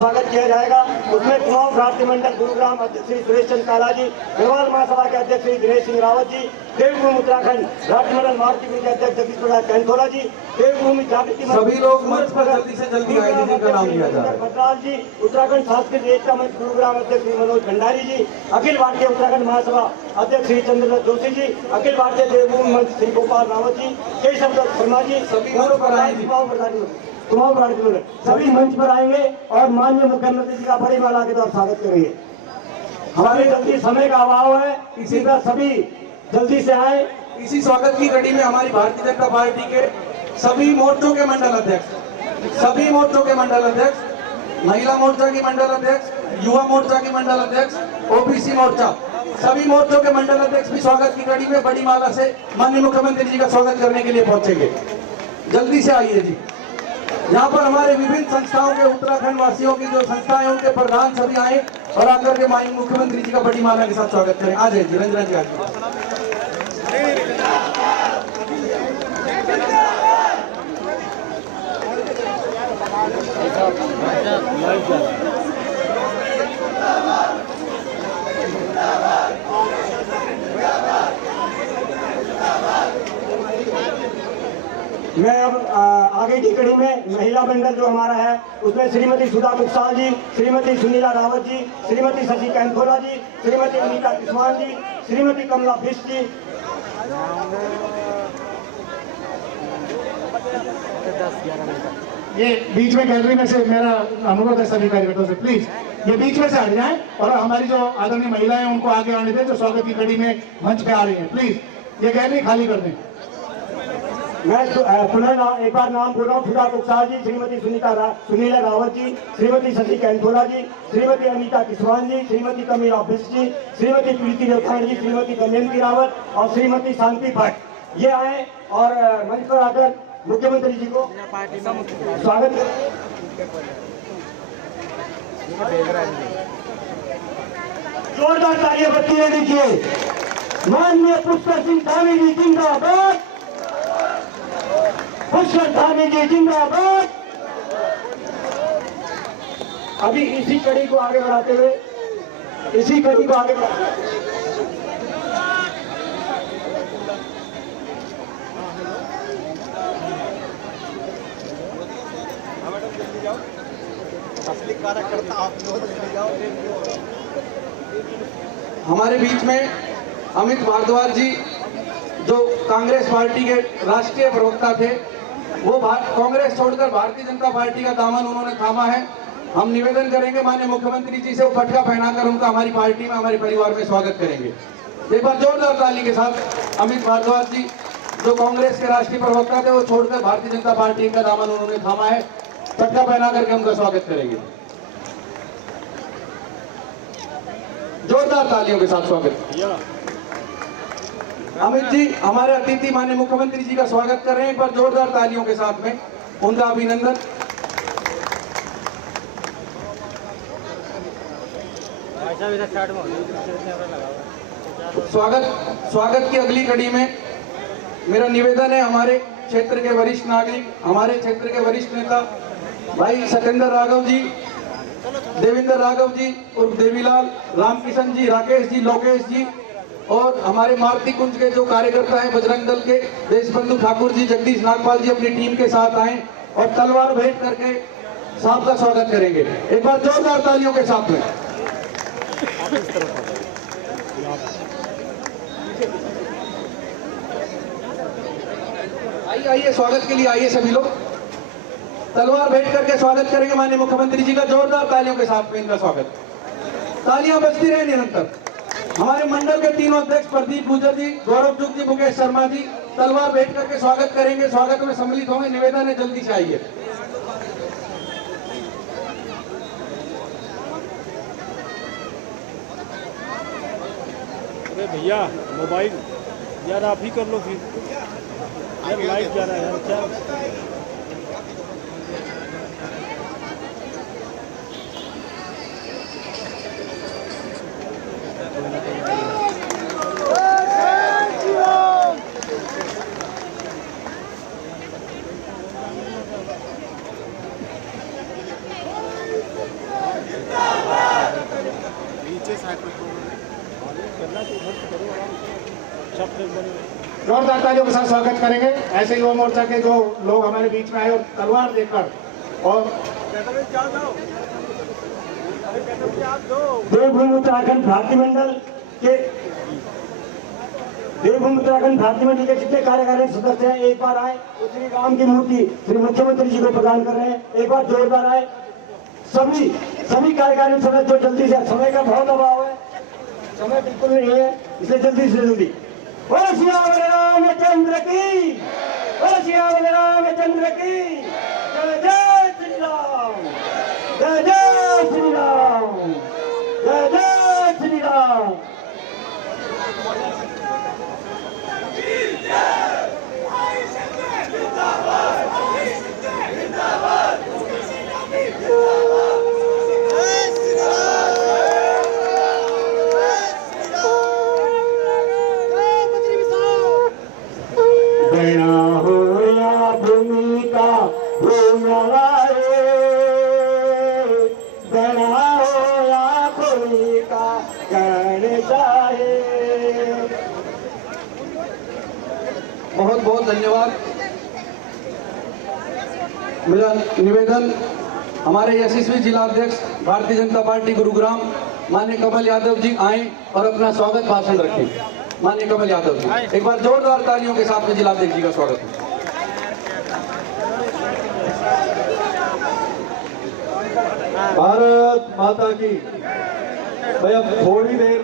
स्वागत किया जाएगा। उसमें कुमाऊं प्रार्थी मंडल गुरुग्राम अध्यक्ष श्री सुरेश चंद्र काला जी, गढ़वाल महासभा के अध्यक्ष श्री दिनेश सिंह रावत जी, देवभूमि उत्तराखंड राज्य मंडल मारुति के अध्यक्ष जगदीश प्रसाद कैंथोला जी, देवभूमि जागृति सभी लोग मंच पर जल्दी से जल्दी आएंगे जिनका नाम लिया जा रहा है। भद्राल जी, उत्तराखंड सांस्कृतिक एकता मंच गुरुग्राम अध्यक्ष श्री मनोज भंडारी जी, अखिल भारतीय उत्तराखंड महासभा अध्यक्ष श्री चंद्रनाथ जोशी जी, अखिल भारतीय देवभूमि मंच श्री गोपाल रावत जी, केशव दत्त शर्मा जी, कुमाऊं प्रार्थी मंडल सभी मंच पर आएंगे और माननीय मुख्यमंत्री जी का बड़ी माला के द्वारा स्वागत करेंगे। हमारे जल्दी समय का अभाव है, इसी का सभी जल्दी से आए। इसी स्वागत की कड़ी में हमारी भारतीय जनता पार्टी के सभी मोर्चों के मंडल अध्यक्ष, महिला मोर्चा की मंडल अध्यक्ष, युवा मोर्चा की मंडल अध्यक्ष, ओबीसी मोर्चा, सभी मोर्चों के मंडल अध्यक्ष भी स्वागत की कड़ी में बड़ी माला से माननीय मुख्यमंत्री जी का स्वागत करने के लिए पहुंचेंगे। जल्दी से आइए जी। यहाँ पर हमारे विभिन्न संस्थाओं के उत्तराखंड वासियों की जो संस्थाएं उनके प्रधान सभी आए और आकर के माननीय मुख्यमंत्री जी का बड़ी माला के साथ स्वागत करें। आ जाइए जी, रंजना जी आइए। मैं अब आगे की कड़ी में महिला मंडल जो हमारा है उसमें श्रीमती सुधा मुक्साल जी, श्रीमती सुनीला रावत जी, श्रीमती शशि कैंथोला जी, श्रीमती अनीता किस्वान जी, श्रीमती कमला बिष्ट जी। ये बीच में गैलरी में से मेरा अनुरोध है सभी कार्यकर्ताओं से, प्लीज ये बीच में से हट जाएं और हमारी जो आदरणीय महिलाएं उनको आगे आने दें जो स्वागत की कड़ी में मंच पे आ रही हैं। प्लीज ये गैलरी खाली कर दें। मैं पुनः एक बार नाम बोल रहा हूँ। सुधा मुक्साल जी, श्रीमती सुनीला रावत जी, श्रीमती शशि कैंथोला जी, श्रीमती अनीता किस्वान जी, श्रीमती कमला बिष्ट जी, श्रीमती प्रीति रेखान जी, श्रीमती दमयंती रावत और श्रीमती शांति भट्ट ये आए और मंच पर आकर मुख्यमंत्री जी को स्वागत जोरदार तालियां बत्तियां दीजिए। माननीय पुष्कर सिंह धामी जी जिंदाबाद, पुष्कर धामी जी जिंदाबाद। अभी इसी कड़ी को आगे बढ़ाते हुए हमारे बीच में अमित भारद्वाज जी जो कांग्रेस पार्टी के राष्ट्रीय प्रवक्ता थे, वो कांग्रेस छोड़कर भारतीय जनता पार्टी का दामन उन्होंने थामा है। हम निवेदन करेंगे माननीय मुख्यमंत्री जी से वो पटका पहनाकर उनका हमारी पार्टी में, हमारे परिवार में स्वागत करेंगे। एक बार जोरदार ताली के साथ अमित भारद्वाज जी जो कांग्रेस के राष्ट्रीय प्रवक्ता थे वो छोड़कर भारतीय जनता पार्टी का दामन उन्होंने थामा है, पटका पहना करके उनका स्वागत करेंगे। जोरदार तालियों के साथ स्वागत। अमित जी हमारे अतिथि माननीय मुख्यमंत्री जी का स्वागत कर रहे हैं, एक बार जोरदार तालियों के साथ में उनका अभिनंदन। स्वागत की अगली कड़ी में मेरा निवेदन है, हमारे क्षेत्र के वरिष्ठ नागरिक, हमारे क्षेत्र के वरिष्ठ नेता भाई सत्येंद्र राघव जी, देवेंद्र राघव जी उर्फ देवीलाल, रामकिशन जी, राकेश जी, लोकेश जी और हमारे मारुति कुंज के जो कार्यकर्ता हैं बजरंग दल के, देशबंधु ठाकुर जी, जगदीश नागपाल जी अपनी टीम के साथ आए और तलवार भेंट करके साहब का स्वागत करेंगे। एक बार जोरदार तालियों के साथ में। आइए स्वागत के लिए आइए सभी लोग। तलवार भेंट करके स्वागत करेंगे माननीय मुख्यमंत्री जी का। जोरदार तालियों के साथ में इनका स्वागत। तालियां बजती रहे निरंतर। हमारे मंडल के तीनों अध्यक्ष प्रदीप गुजर जी, गौरव चुग जी, मुकेश शर्मा जी तलवार भेंट करके स्वागत करेंगे, स्वागत में सम्मिलित होंगे। निवेदन है जल्दी से आइए। अरे भैया मोबाइल यार आप ही कर लो फिर यार, लाइट जा रहा है यार क्या। जोरदार तालियों के साथ स्वागत करेंगे। ऐसे ही युवा मोर्चा के जो लोग हमारे बीच में आए और तलवार देखकर और देवभूमि उत्तराखंड भ्रांति मंडल के जितने कार्यकारिणी सदस्य हैं एक बार आए और श्री राम की मूर्ति श्री मुख्यमंत्री जी को प्रदान कर रहे हैं। एक बार जोरदार आए सभी कार्यकारिणी सदस्य जो जल्दी से, समय का बहुत अभाव है, समय बिल्कुल नहीं है, इसलिए जल्दी से जल्दी। बोलो सियावर रामचंद्र की, बोलो सियावर रामचंद्र की, जय जय श्री राम, जय जय श्री राम, जय जय श्री राम। गणा हो या भूमि का भूमवारे, गणा हो या भूमि का गण जाए। बहुत बहुत धन्यवाद। मेरा निवेदन हमारे यशस्वी जिला अध्यक्ष भारतीय जनता पार्टी गुरुग्राम माननीय कमल यादव जी आए और अपना स्वागत भाषण रखें। माननीय कमल यादव जी, एक बार जोरदार तालियों के साथ में जिला अध्यक्ष जी का स्वागत है। भारत माता की। भाई अब थोड़ी देर,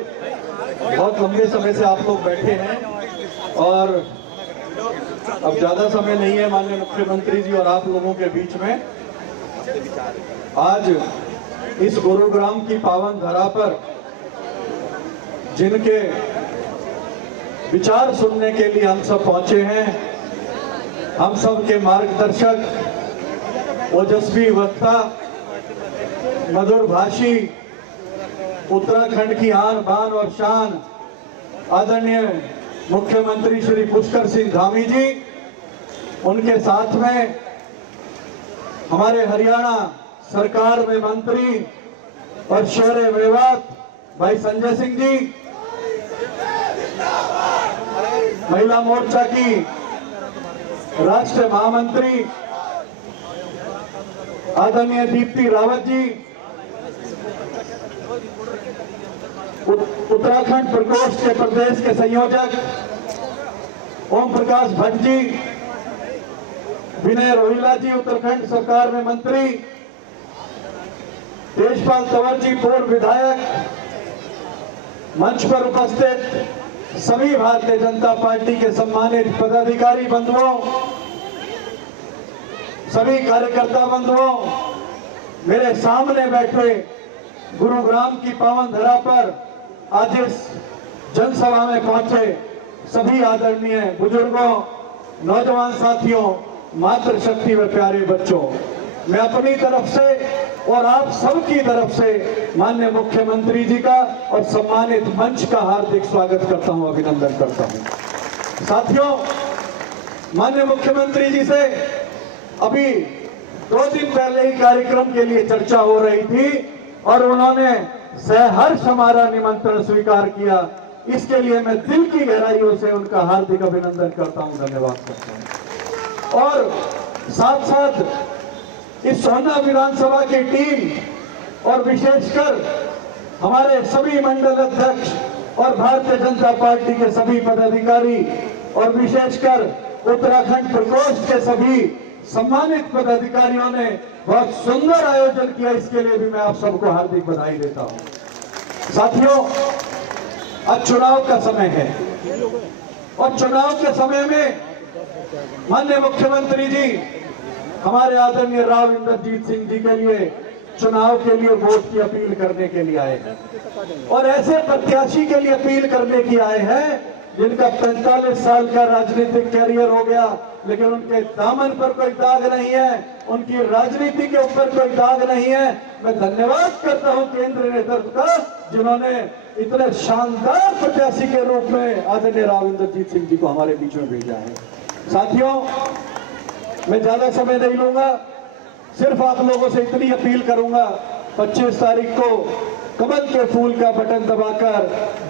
बहुत लंबे समय से आप लोग बैठे हैं और अब ज्यादा समय नहीं है माननीय मुख्यमंत्री जी और आप लोगों के बीच में। आज इस गुरुग्राम की पावन धरा पर जिनके विचार सुनने के लिए हम सब पहुंचे हैं, हम सब के मार्गदर्शक, ओजस्वी वक्ता, मधुर भाषी, उत्तराखंड की आन बान और शान आदरणीय मुख्यमंत्री श्री पुष्कर सिंह धामी जी, उनके साथ में हमारे हरियाणा सरकार में मंत्री और शहर विवाद भाई संजय सिंह जी, महिला मोर्चा की राष्ट्रीय महामंत्री आदरणीय दीप्ति रावत जी, उत्तराखंड प्रकोष्ठ के प्रदेश के संयोजक ओम प्रकाश भट्ट जी, विनय रोहिला जी उत्तराखंड सरकार में मंत्री, तेजपाल तंवर जी पूर्व विधायक, मंच पर उपस्थित सभी भारतीय जनता पार्टी के सम्मानित पदाधिकारी बंधुओं, सभी कार्यकर्ता बंधुओं, मेरे सामने बैठे गुरुग्राम की पावन धरा पर आज इस जनसभा में पहुंचे सभी आदरणीय बुजुर्गों, नौजवान साथियों, मातृशक्ति व प्यारे बच्चों, मैं अपनी तरफ से और आप सबकी तरफ से माननीय मुख्यमंत्री जी का और सम्मानित मंच का हार्दिक स्वागत करता हूं, अभिनंदन करता हूं। साथियों, माननीय मुख्यमंत्री जी से अभी 2 दिन पहले ही कार्यक्रम के लिए चर्चा हो रही थी और उन्होंने सहर्ष हमारा निमंत्रण स्वीकार किया। इसके लिए मैं दिल की गहराइयों से उनका हार्दिक अभिनंदन करता हूं, धन्यवाद करता हूं। और साथ साथ इस सोहना विधानसभा की टीम और विशेषकर हमारे सभी मंडल अध्यक्ष और भारतीय जनता पार्टी के सभी पदाधिकारी और विशेषकर उत्तराखंड प्रकोष्ठ के सभी सम्मानित पदाधिकारियों ने बहुत सुंदर आयोजन किया। इसके लिए भी मैं आप सबको हार्दिक बधाई देता हूं। साथियों, आज चुनाव का समय है और चुनाव के समय में माननीय मुख्यमंत्री जी हमारे आदरणीय राव इंद्रजीत सिंह जी के लिए चुनाव के लिए वोट की अपील करने के लिए आए हैं और ऐसे प्रत्याशी के लिए अपील करने की आए हैं जिनका 45 साल का राजनीतिक कैरियर हो गया, लेकिन उनके दामन पर कोई दाग नहीं है, उनकी राजनीति के ऊपर कोई दाग नहीं है। मैं धन्यवाद करता हूं केंद्रीय नेतृत्व का, जिन्होंने इतने शानदार प्रत्याशी के रूप में आदरणीय राव इंद्रजीत सिंह जी को हमारे बीच में भेजा है। साथियों, मैं ज्यादा समय नहीं लूंगा, सिर्फ आप लोगों से इतनी अपील करूंगा, 25 तारीख को कमल के फूल का बटन दबाकर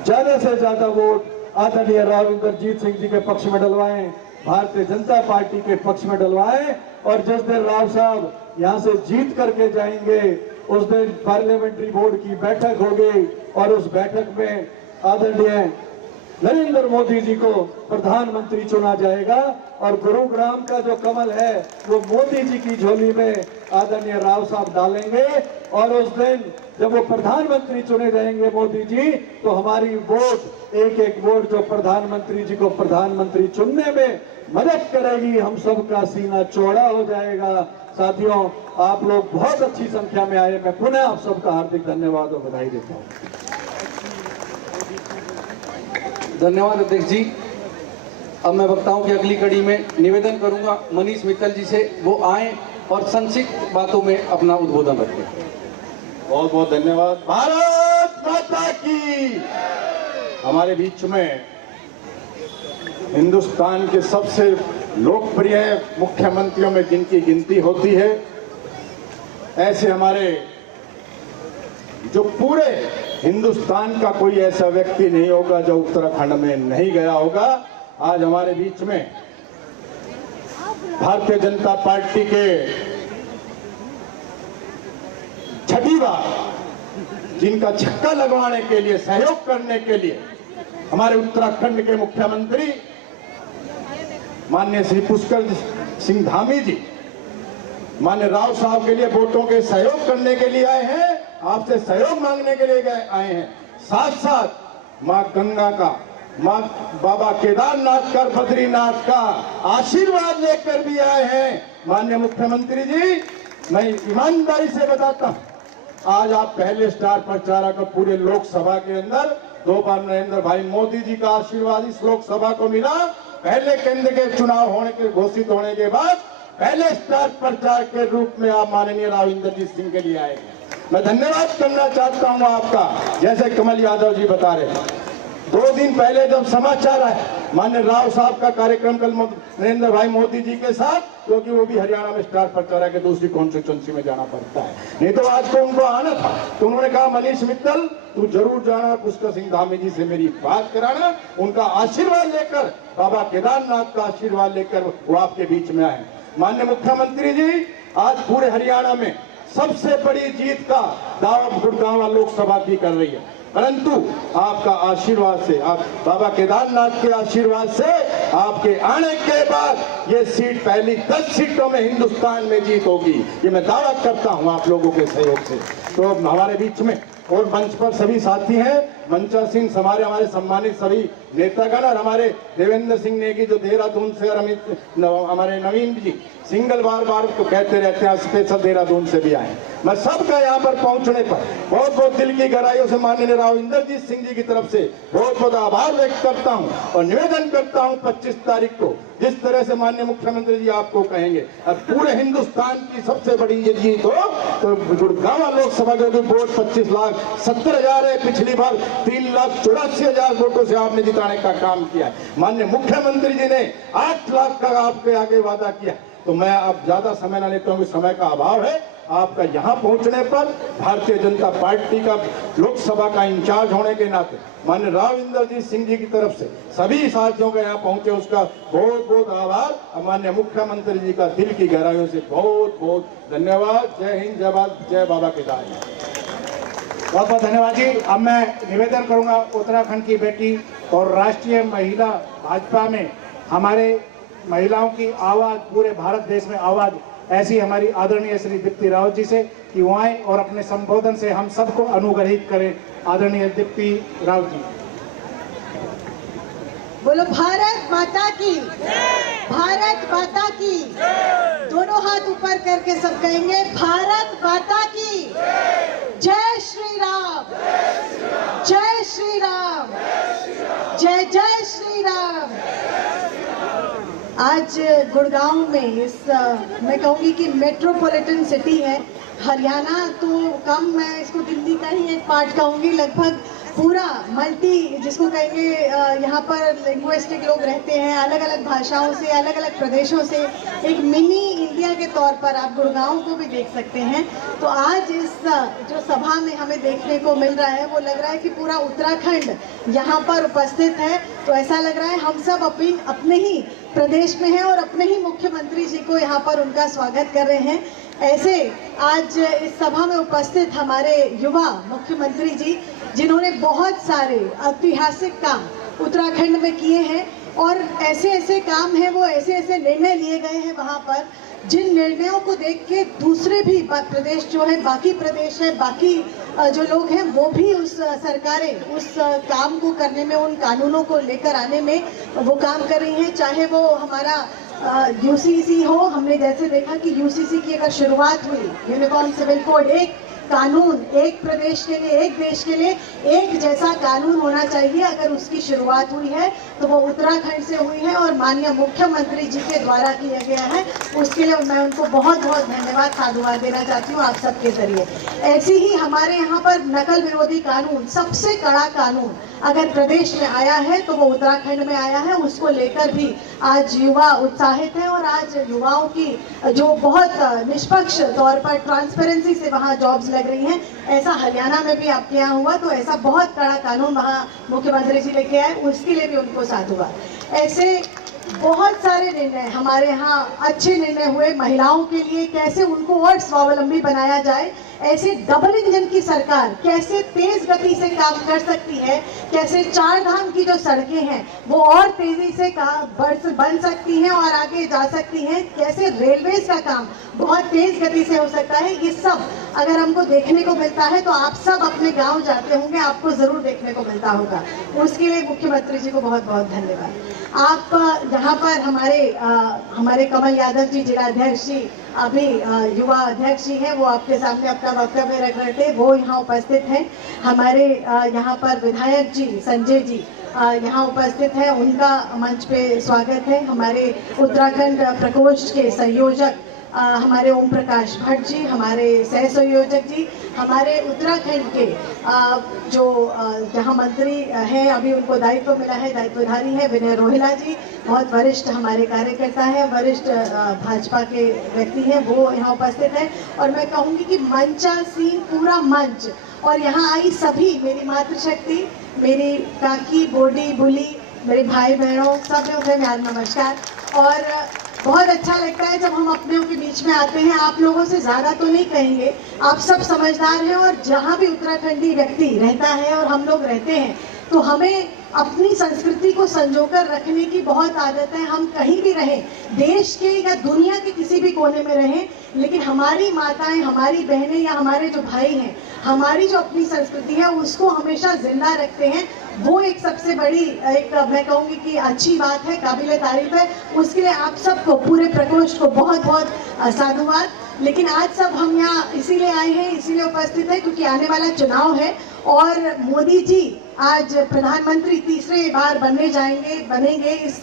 ज्यादा से ज्यादा वोट आदरणीय राव इंद्रजीत सिंह जी के पक्ष में डलवाएं, भारतीय जनता पार्टी के पक्ष में डलवाएं। और जिस दिन राव साहब यहाँ से जीत करके जाएंगे उस दिन पार्लियामेंट्री बोर्ड की बैठक होगी और उस बैठक में आदरणीय नरेंद्र मोदी जी को प्रधानमंत्री चुना जाएगा और गुरुग्राम का जो कमल है वो मोदी जी की झोली में आदरणीय राव साहब डालेंगे। और उस दिन जब वो प्रधानमंत्री चुने जाएंगे मोदी जी, तो हमारी वोट एक एक वोट जो प्रधानमंत्री जी को प्रधानमंत्री चुनने में मदद करेगी, हम सबका सीना चौड़ा हो जाएगा। साथियों, आप लोग बहुत अच्छी संख्या में आए, मैं पुनः आप सबका हार्दिक धन्यवाद और बधाई देता हूँ। धन्यवाद अध्यक्ष जी। अब मैं वक्ताओं की अगली कड़ी में निवेदन करूंगा मनीष मित्तल जी से, वो आए और संक्षिप्त बातों में अपना उद्बोधन रखें। बहुत बहुत धन्यवाद। भारत माता की। हमारे बीच में हिंदुस्तान के सबसे लोकप्रिय मुख्यमंत्रियों में जिनकी गिनती होती है, ऐसे हमारे जो पूरे हिंदुस्तान का कोई ऐसा व्यक्ति नहीं होगा जो उत्तराखंड में नहीं गया होगा। आज हमारे बीच में भारतीय जनता पार्टी के छठी बार जिनका छक्का लगवाने के लिए, सहयोग करने के लिए हमारे उत्तराखंड के मुख्यमंत्री माननीय श्री पुष्कर सिंह धामी जी माननीय राव साहब के लिए वोटों के सहयोग करने के लिए आए हैं, आपसे सहयोग मांगने के लिए आए हैं। साथ साथ मां गंगा का, मां बाबा केदारनाथ का, बद्रीनाथ का आशीर्वाद लेकर भी आए हैं। माननीय मुख्यमंत्री जी, मैं ईमानदारी से बताता हूं, आज आप पहले स्टार प्रचारक को पूरे लोकसभा के अंदर 2 बार नरेंद्र भाई मोदी जी का आशीर्वाद इस लोकसभा को मिला। पहले केंद्र के चुनाव होने के घोषित होने के बाद पहले स्टार प्रचारक के रूप में आप माननीय राव इंद्रजीत सिंह के लिए आए। मैं धन्यवाद करना चाहता हूं आपका। जैसे कमल यादव जी बता रहे, 2 दिन पहले जब समाचार आए माननीय राव साहब का कार्यक्रम कल नरेंद्र भाई मोदी जी के साथ, क्योंकि वो भी हरियाणा में स्टार प्रचारक के दूसरी कॉन्स्टिट्यूंसी में जाना पड़ता है, नहीं तो आज को उनको आना था। तो उन्होंने कहा मनीष मित्तल तू जरूर जाना, पुष्कर सिंह धामी जी से मेरी बात कराना, उनका आशीर्वाद लेकर, बाबा केदारनाथ का आशीर्वाद लेकर वो आपके बीच में आए। माननीय मुख्यमंत्री जी, आज पूरे हरियाणा में सबसे बड़ी जीत का दावा गुड़गांव लोकसभा की कर रही है, परंतु आपका आशीर्वाद से, आप बाबा केदारनाथ के आशीर्वाद से आपके आने के बाद ये सीट पहली 10 सीटों में हिंदुस्तान में जीत होगी, ये मैं दावा करता हूं आप लोगों के सहयोग से। तो हमारे बीच में और मंच पर सभी साथी हैं, मंचा सिंह, हमारे सम्मानित सभी नेतागण और हमारे देवेंद्र सिंह नेगी जो देहरादून से, और हमारे नवीन जी सिंगल बार तो कहते रहते हैं, स्पेशल देहरादून से भी आए। मैं सबका यहाँ पर पहुंचने पर बहुत बहुत दिल की गहराइयों से माननीय राव इंद्रजीत सिंह जी की तरफ से बहुत बहुत आभार व्यक्त करता हूँ और निवेदन करता हूँ 25 तारीख को जिस तरह से माननीय मुख्यमंत्री जी आपको कहेंगे, अब पूरे हिंदुस्तान की सबसे बड़ी ये जीत हो तो गुड़गांव लोकसभा के वोट 25,70,000 है। पिछली बार 3,84,000 वोटों से आपने जिताने का काम किया है। माननीय मुख्यमंत्री जी ने 8 लाख का आपके आगे वादा किया। तो मैं अब ज्यादा समय न लेता हूँ, समय का अभाव है। आपका यहाँ पहुंचने पर भारतीय जनता पार्टी का लोकसभा का इंचार्ज होने के नाते माननीय राव इंद्रजीत सिंह जी की तरफ से सभी साथियों का यहाँ पहुंचे उसका बहुत बहुत आभार। माननीय मुख्यमंत्री जी का दिल की गहराइयों से बहुत बहुत धन्यवाद। जय हिंद, जय भारत, जय बाबा केदारनाथ। बहुत बहुत धन्यवाद जी। अब मैं निवेदन करूंगा उत्तराखंड की बेटी और राष्ट्रीय महिला भाजपा में हमारे महिलाओं की आवाज पूरे भारत देश में आवाज ऐसी हमारी आदरणीय श्री दीप्ति रावत जी से कि वो आए और अपने संबोधन से हम सबको अनुग्रहित करें। आदरणीय दीप्ति रावत जी। बोलो भारत माता की, भारत माता की। दोनों हाथ ऊपर करके सब कहेंगे भारत माता की जय श्री राम, जय श्री राम, जय जय श्री राम। आज गुड़गांव में इस मैं कहूँगी कि मेट्रोपॉलिटन सिटी है। हरियाणा तो कम, मैं इसको दिल्ली का ही एक पार्ट कहूँगी। लगभग पूरा मल्टी, जिसको कहेंगे यहाँ पर लिंग्विस्टिक लोग रहते हैं, अलग अलग भाषाओं से, अलग अलग प्रदेशों से, एक मिनी इंडिया के तौर पर आप गुड़गांव को भी देख सकते हैं। तो आज इस जो सभा में हमें देखने को मिल रहा है, वो लग रहा है कि पूरा उत्तराखंड यहाँ पर उपस्थित है। तो ऐसा लग रहा है हम सब अपने ही प्रदेश में हैं और अपने ही मुख्यमंत्री जी को यहाँ पर उनका स्वागत कर रहे हैं। ऐसे आज इस सभा में उपस्थित हमारे युवा मुख्यमंत्री जी, जिन्होंने बहुत सारे ऐतिहासिक काम उत्तराखंड में किए हैं और ऐसे ऐसे काम हैं, वो ऐसे ऐसे निर्णय लिए गए हैं वहाँ पर, जिन निर्णयों को देख के दूसरे भी प्रदेश जो है, बाकी प्रदेश है, बाकी जो लोग हैं, वो भी उस सरकारें उस काम को करने में, उन कानूनों को लेकर आने में वो काम कर रही हैं। चाहे वो हमारा यूसीसी हो, हमने जैसे देखा कि यूसीसी की अगर शुरुआत हुई, यूनिफॉर्म सिविल कोड, एक कानून, एक प्रदेश के लिए, एक देश के लिए एक जैसा कानून होना चाहिए, अगर उसकी शुरुआत हुई है तो वो उत्तराखंड से हुई है और माननीय मुख्यमंत्री जी के द्वारा किया गया है। उसके लिए मैं उनको बहुत बहुत धन्यवाद, साधुवाद देना चाहती हूँ आप सबके जरिए। ऐसे ही हमारे यहाँ पर नकल विरोधी कानून, सबसे कड़ा कानून अगर प्रदेश में आया है तो वो उत्तराखंड में आया है। उसको लेकर भी आज युवा उत्साहित हैं और आज युवाओं की जो बहुत निष्पक्ष तौर पर ट्रांसपेरेंसी से वहाँ जॉब्स लग रही हैं, ऐसा हरियाणा में भी आपके यहाँ हुआ। तो ऐसा बहुत कड़ा कानून वहाँ मुख्यमंत्री जी लेके आए, उसके लिए भी उनको साधुवाद। ऐसे बहुत सारे निर्णय हमारे यहाँ अच्छे निर्णय हुए महिलाओं के लिए, कैसे उनको और स्वावलंबी बनाया जाए। ऐसे डबल इंजन की सरकार कैसे तेज गति से काम कर सकती है, कैसे 4 धाम की जो सड़कें हैं वो और तेजी से बन सकती हैं और आगे जा सकती हैं, कैसे रेलवेज का काम बहुत तेज गति से हो सकता है। ये सब अगर हमको देखने को मिलता है तो आप सब अपने गांव जाते होंगे, आपको जरूर देखने को मिलता होगा। उसके लिए मुख्यमंत्री जी को बहुत बहुत धन्यवाद। आप यहाँ पर हमारे कमल यादव जी, जिलाध्यक्ष जी, अभी युवा अध्यक्ष जी हैं, वो आपके सामने अपना वक्तव्य रख रहे थे, वो यहाँ उपस्थित हैं। हमारे यहाँ पर विधायक जी संजय जी यहाँ उपस्थित हैं, उनका मंच पे स्वागत है। हमारे उत्तराखंड प्रकोष्ठ के संयोजक हमारे ओम प्रकाश भट्ट जी, हमारे सह संयोजक जी, हमारे उत्तराखंड के जो जहाँ मंत्री हैं, अभी उनको दायित्व मिला है, दायित्वधारी है विनय रोहिला जी, बहुत वरिष्ठ हमारे कार्यकर्ता हैं, वरिष्ठ भाजपा के व्यक्ति हैं, वो यहाँ उपस्थित हैं। और मैं कहूँगी कि मंचासीन पूरा मंच और यहाँ आई सभी, मेरी मातृशक्ति, मेरी काकी, बोडी, बुली, मेरे भाई बहनों, सब लोग हैं, मेरा नमस्कार। और बहुत अच्छा लगता है जब हम अपने के बीच में आते हैं। आप लोगों से ज़्यादा तो नहीं कहेंगे, आप सब समझदार हैं और जहाँ भी उत्तराखंडी व्यक्ति रहता है और हम लोग रहते हैं तो हमें अपनी संस्कृति को संजोकर रखने की बहुत आदत है। हम कहीं भी रहें, देश के या दुनिया के किसी भी कोने में रहें, लेकिन हमारी माताएं, हमारी बहनें या हमारे जो भाई हैं, हमारी जो अपनी संस्कृति है उसको हमेशा जिंदा रखते हैं। वो एक सबसे बड़ी, एक मैं कहूँगी कि अच्छी बात है, काबिले तारीफ है। उसके लिए आप सबको, पूरे प्रकोष्ठ को बहुत बहुत साधुवाद। लेकिन आज सब हम यहाँ इसीलिए आए हैं, इसीलिए उपस्थित है क्योंकि आने वाला चुनाव है और मोदी जी आज प्रधानमंत्री तीसरे बार बनेंगे इस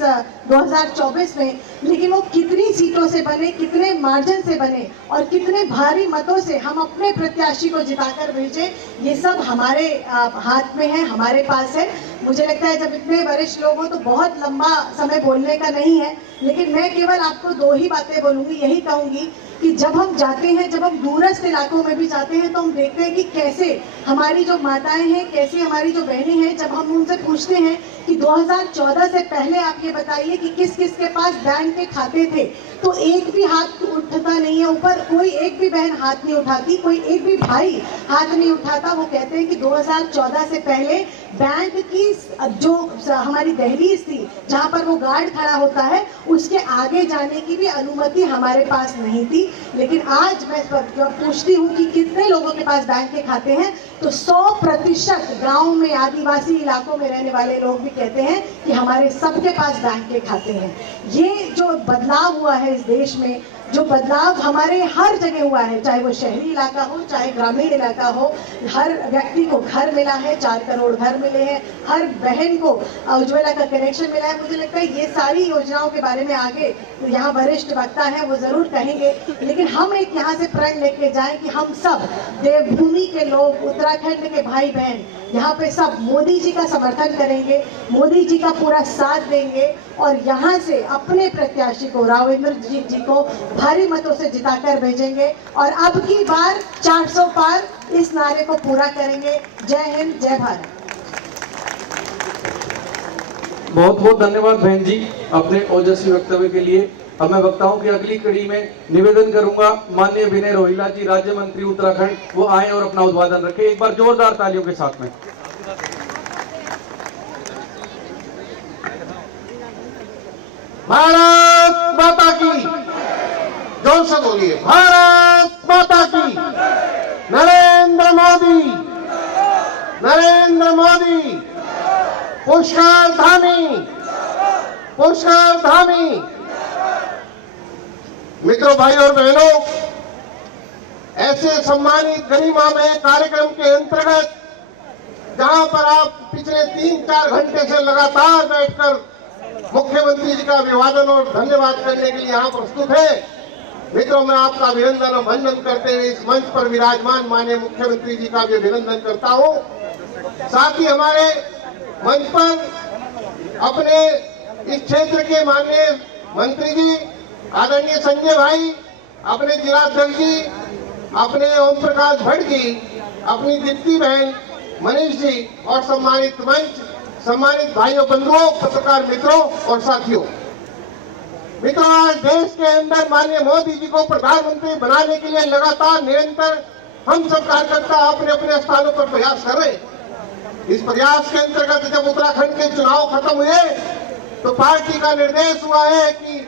2024 में। लेकिन वो कितनी सीटों से बने, कितने मार्जिन से बने और कितने भारी मतों से हम अपने प्रत्याशी को जिताकर भेजे, ये सब हमारे हाथ में है, हमारे पास है। मुझे लगता है जब इतने वरिष्ठ लोग हो तो बहुत लंबा समय बोलने का नहीं है, लेकिन मैं केवल आपको 2 ही बातें बोलूँगी। यही कहूँगी कि जब हम जाते हैं, जब हम दूरस्थ इलाकों में भी जाते हैं तो हम देखते हैं कि कैसे हमारी जो माताएं हैं, कैसे हमारी जो बहनें हैं, जब हम उनसे पूछते हैं कि 2014 से पहले आप ये बताइए कि किस किस के पास बैंक के खाते थे, तो एक भी हाथ उठता नहीं है ऊपर, कोई एक भी बहन हाथ नहीं उठाती, कोई एक भी भाई हाथ नहीं उठाता। वो कहते हैं कि 2014 से पहले बैंक की जो हमारी दहलीज थी, जहाँ पर वो गार्ड खड़ा होता है, उसके आगे जाने की भी अनुमति हमारे पास नहीं थी। लेकिन आज मैं जब पूछती हूँ कि कितने लोगों के पास बैंक के खाते हैं, तो 100% गाँव में, आदिवासी इलाकों में रहने वाले लोग भी कहते हैं कि हमारे सबके पास बैंक के खाते हैं। ये जो बदलाव हुआ है इस देश में, जो बदलाव हमारे हर जगह हुआ है, चाहे वो शहरी इलाका हो चाहे ग्रामीण इलाका हो, हर व्यक्ति को घर मिला है, 4 करोड़ घर मिले हैं, हर बहन को उज्ज्वला का कनेक्शन मिला है। मुझे लगता है ये सारी योजनाओं के बारे में आगे यहाँ वरिष्ठ वक्ता है वो जरूर कहेंगे, लेकिन हम एक यहाँ से प्रण लेके जाएं कि हम सब देवभूमि के लोग, उत्तराखंड के भाई बहन यहाँ पे सब मोदी जी का समर्थन करेंगे, मोदी जी का पूरा साथ देंगे और यहाँ से अपने प्रत्याशी को रावेंद्र जी को भारी मतों से जिताकर भेजेंगे और अब की बार 400 पार इस नारे को पूरा करेंगे। जय हिंद, जय भारत। बहुत बहुत धन्यवाद बहन जी अपने ओजस्वी वक्तव्य के लिए। अब मैं वक्ताओं की अगली कड़ी में निवेदन करूंगा माननीय विनय रोहिला जी, राज्य मंत्री उत्तराखंड, वो आए और अपना उद्बोधन रखें एक बार जोरदार तालियों के साथ में। भारत माता की, जोर से बोलिए, भारत माता की। नरेंद्र मोदी, नरेंद्र मोदी, पुष्कर धामी, पुष्कर धामी। मित्रों, भाई और बहनों, ऐसे सम्मानित गरिमा में कार्यक्रम के अंतर्गत जहां पर आप पिछले 3-4 घंटे से लगातार बैठकर मुख्यमंत्री जी का अभिवादन और धन्यवाद करने के लिए यहाँ प्रस्तुत है, मित्रों मैं आपका अभिनंदन और वंदन करते हुए इस मंच पर विराजमान माननीय मुख्यमंत्री जी का भी अभिनंदन करता हूँ। साथ ही हमारे मंच पर अपने इस क्षेत्र के माननीय मंत्री जी आदरणीय संजय भाई, अपने जिलाध्यक्ष जी, अपने ओम प्रकाश भट्ट जी, अपनी दीप्ति बहन मनीष जी और सम्मानित मंच, सम्मानित भाइयों बंधुओं, पत्रकार मित्रों और साथियों। मित्रों, आज देश के अंदर माननीय मोदी जी को प्रधानमंत्री बनाने के लिए लगातार निरंतर हम सब कार्यकर्ता अपने अपने स्थानों पर प्रयास कर रहे हैं। इस प्रयास के अंतर्गत जब उत्तराखंड के चुनाव खत्म हुए तो पार्टी का निर्देश हुआ है कि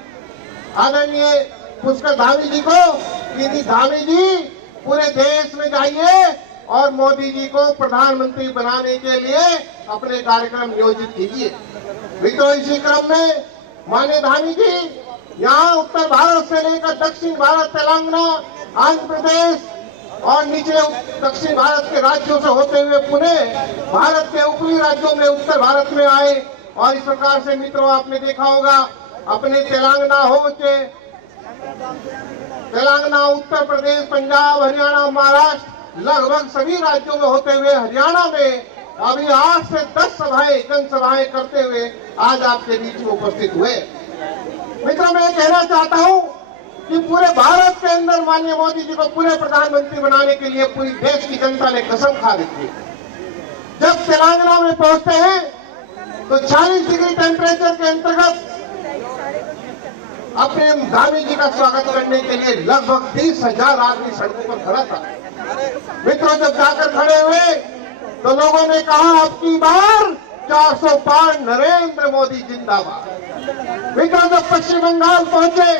आदरणीय पुष्कर धामी जी को कि धामी जी पूरे देश में जाइए और मोदी जी को प्रधानमंत्री बनाने के लिए अपने कार्यक्रम नियोजित कीजिए। मित्रों, इसी क्रम में माननीय धामी जी यहाँ उत्तर भारत से लेकर दक्षिण भारत, तेलंगाना, आंध्र प्रदेश और नीचे दक्षिण भारत के राज्यों से होते हुए पुणे, भारत के ऊपरी राज्यों में उत्तर भारत में आए। और इस प्रकार से मित्रों आपने देखा होगा अपने तेलंगाना तेलंगाना, उत्तर प्रदेश, पंजाब, हरियाणा, महाराष्ट्र, लगभग सभी राज्यों में होते हुए हरियाणा में अभी 8 से 10 सभाएं, जनसभाएं करते हुए आज आपके बीच में उपस्थित हुए। मित्रों, मैं कहना चाहता हूं कि पूरे भारत के अंदर माननीय मोदी जी को पूरे प्रधानमंत्री बनाने के लिए पूरी देश की जनता ने कसम खा दी थी। जब तेलंगाना में पहुंचते हैं तो 40 डिग्री टेम्परेचर के अंतर्गत अपने धामी जी का स्वागत करने के लिए लगभग 30,000 आदमी सड़कों पर खड़ा था। मित्रों, जब जाकर खड़े हुए तो लोगों ने कहा अब की बार 400 पार, नरेंद्र मोदी जिंदाबाद। मित्रों, जब पश्चिम बंगाल पहुंचे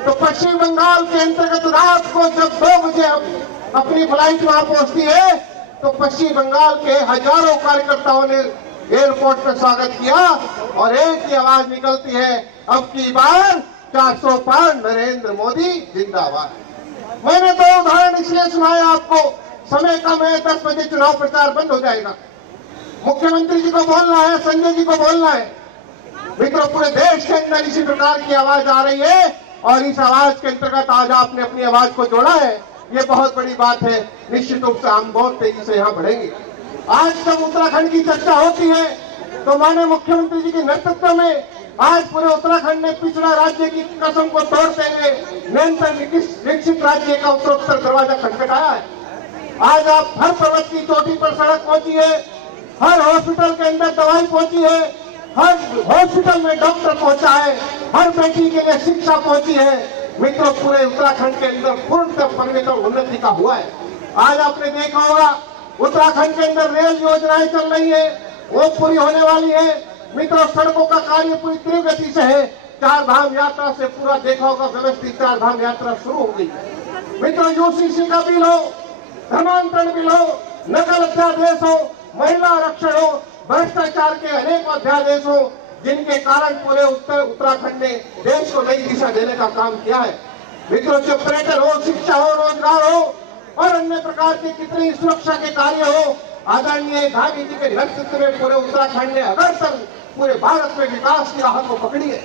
तो पश्चिम बंगाल के अंतर्गत रात को जब 2 बजे अपनी फ्लाइट वहां पहुंचती है तो पश्चिम बंगाल के हजारों कार्यकर्ताओं ने एयरपोर्ट पर स्वागत किया और एक ही आवाज निकलती है, अब की बार 400 पार, नरेंद्र मोदी जिंदाबाद। मैंने 2 उदाहरण इसलिए सुनाया आपको, समय कम है, 10 बजे चुनाव प्रचार बंद हो जाएगा। मुख्यमंत्री जी को बोलना है, संजय जी को बोलना है। मित्रों, पूरे देश के अंदर इसी प्रकार की आवाज आ रही है और इस आवाज के अंतर्गत आज आपने अपनी आवाज को जोड़ा है, ये बहुत बड़ी बात है। निश्चित रूप से हम बहुत तेजी से यहाँ बढ़ेंगे। आज जब उत्तराखंड की चर्चा होती है तो माननीय मुख्यमंत्री जी के नेतृत्व में आज पूरे उत्तराखंड ने पिछड़ा राज्य की कसम को तोड़ते हुए निरंतर विकसित राज्य का उत्तरोत्तर दरवाजा खटखटाया है। आज आप हर पर्वत की चोटी पर सड़क पहुंची है, हर हॉस्पिटल के अंदर दवाई पहुंची है, हर हॉस्पिटल में डॉक्टर पहुंचा है, हर बेटी के लिए शिक्षा पहुंची है। मित्रों, पूरे उत्तराखंड के अंदर पूर्णतः परिवर्तन और उन्नति का हुआ है। आज आपने देखा होगा उत्तराखंड के अंदर रेल योजनाएं चल रही है, वो पूरी होने वाली है। मित्रों, सड़कों का कार्य पूरी तीव्र गति से है। 4 धाम यात्रा से पूरा देखा होगा व्यवस्थित 4 धाम यात्रा शुरू हो गई। मित्रों, यूसीसी का बिल हो, धर्मांतरण बिल हो, नकल अध्यादेश हो, महिला आरक्षण हो, भ्रष्टाचार के अनेक अध्यादेश हो, जिनके कारण पूरे उत्तराखंड ने देश को नई दिशा देने का काम किया है। मित्रों, सेपरेटर हो, शिक्षा हो, रोजगार हो और अन्य प्रकार के कितने सुरक्षा के कार्य हो, आदरणीय गांधी जी के नेतृत्व में पूरे उत्तराखंड ने अगर पूरे भारत में विकास की राह को पकड़ी है।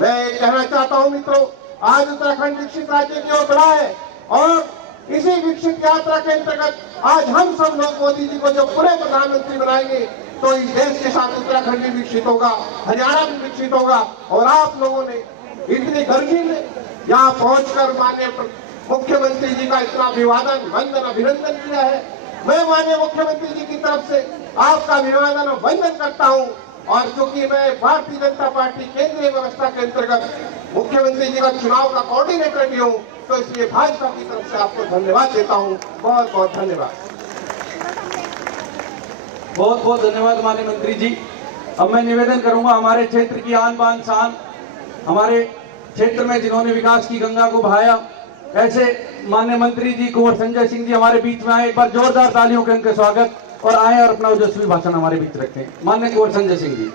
मैं कहना चाहता हूं मित्रों, आज उत्तराखंड विकसित राज्य की ओर बढ़ा है और इसी विकसित यात्रा के अंतर्गत आज हम सब लोग मोदी जी को जब पूरे प्रधानमंत्री बनाएंगे तो इस देश के साथ उत्तराखंड भी विकसित होगा, हरियाणा भी विकसित होगा। और आप लोगों ने इतनी गर्मी में यहाँ पहुंचकर माननीय मुख्यमंत्री जी का इतना अभिवादन, वंदन, अभिनंदन किया है। मैं माननीय मुख्यमंत्री जी की तरफ से आपका अभिवादन और वंदन करता हूँ। और क्योंकि मैं भारतीय जनता पार्टी केंद्रीय व्यवस्था के अंतर्गत मुख्यमंत्री जी का चुनाव का कोऑर्डिनेटर भी हूँ, तो इसलिए भाजपा की तरफ से आपको धन्यवाद देता हूँ। बहुत बहुत धन्यवाद। बहुत बहुत धन्यवाद माननीय मंत्री जी। अब मैं निवेदन करूंगा हमारे क्षेत्र की आन बान शान, हमारे क्षेत्र में जिन्होंने विकास की गंगा को बहाया, ऐसे माननीय मंत्री जी कुंवर संजय सिंह जी हमारे बीच में आए। एक बार जोरदार तालियों के उनके स्वागत और आए और अपना ओजस्वी भाषण हमारे बीच रखते हैं। माननीय कुंवर संजय सिंह जी।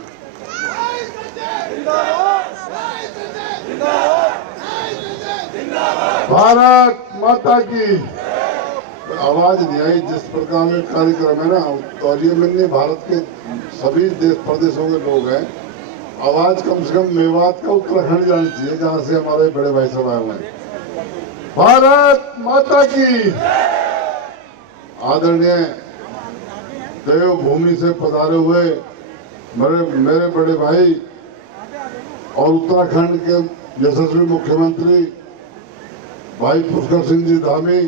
भारत माता की आवाज नहीं आई जिस प्रकार का कार्यक्रम है ना, और ये मैंने भारत के सभी देश प्रदेशों के लोग हैं, आवाज कम से कम मेवात का उत्तराखंड जानी चाहिए जहाँ से हमारे बड़े भाई साहब आए हुए हैं। भारत माता की। आदरणीय देवभूमि से पधारे हुए मेरे बड़े भाई और उत्तराखंड के यशस्वी मुख्यमंत्री भाई पुष्कर सिंह जी धामी,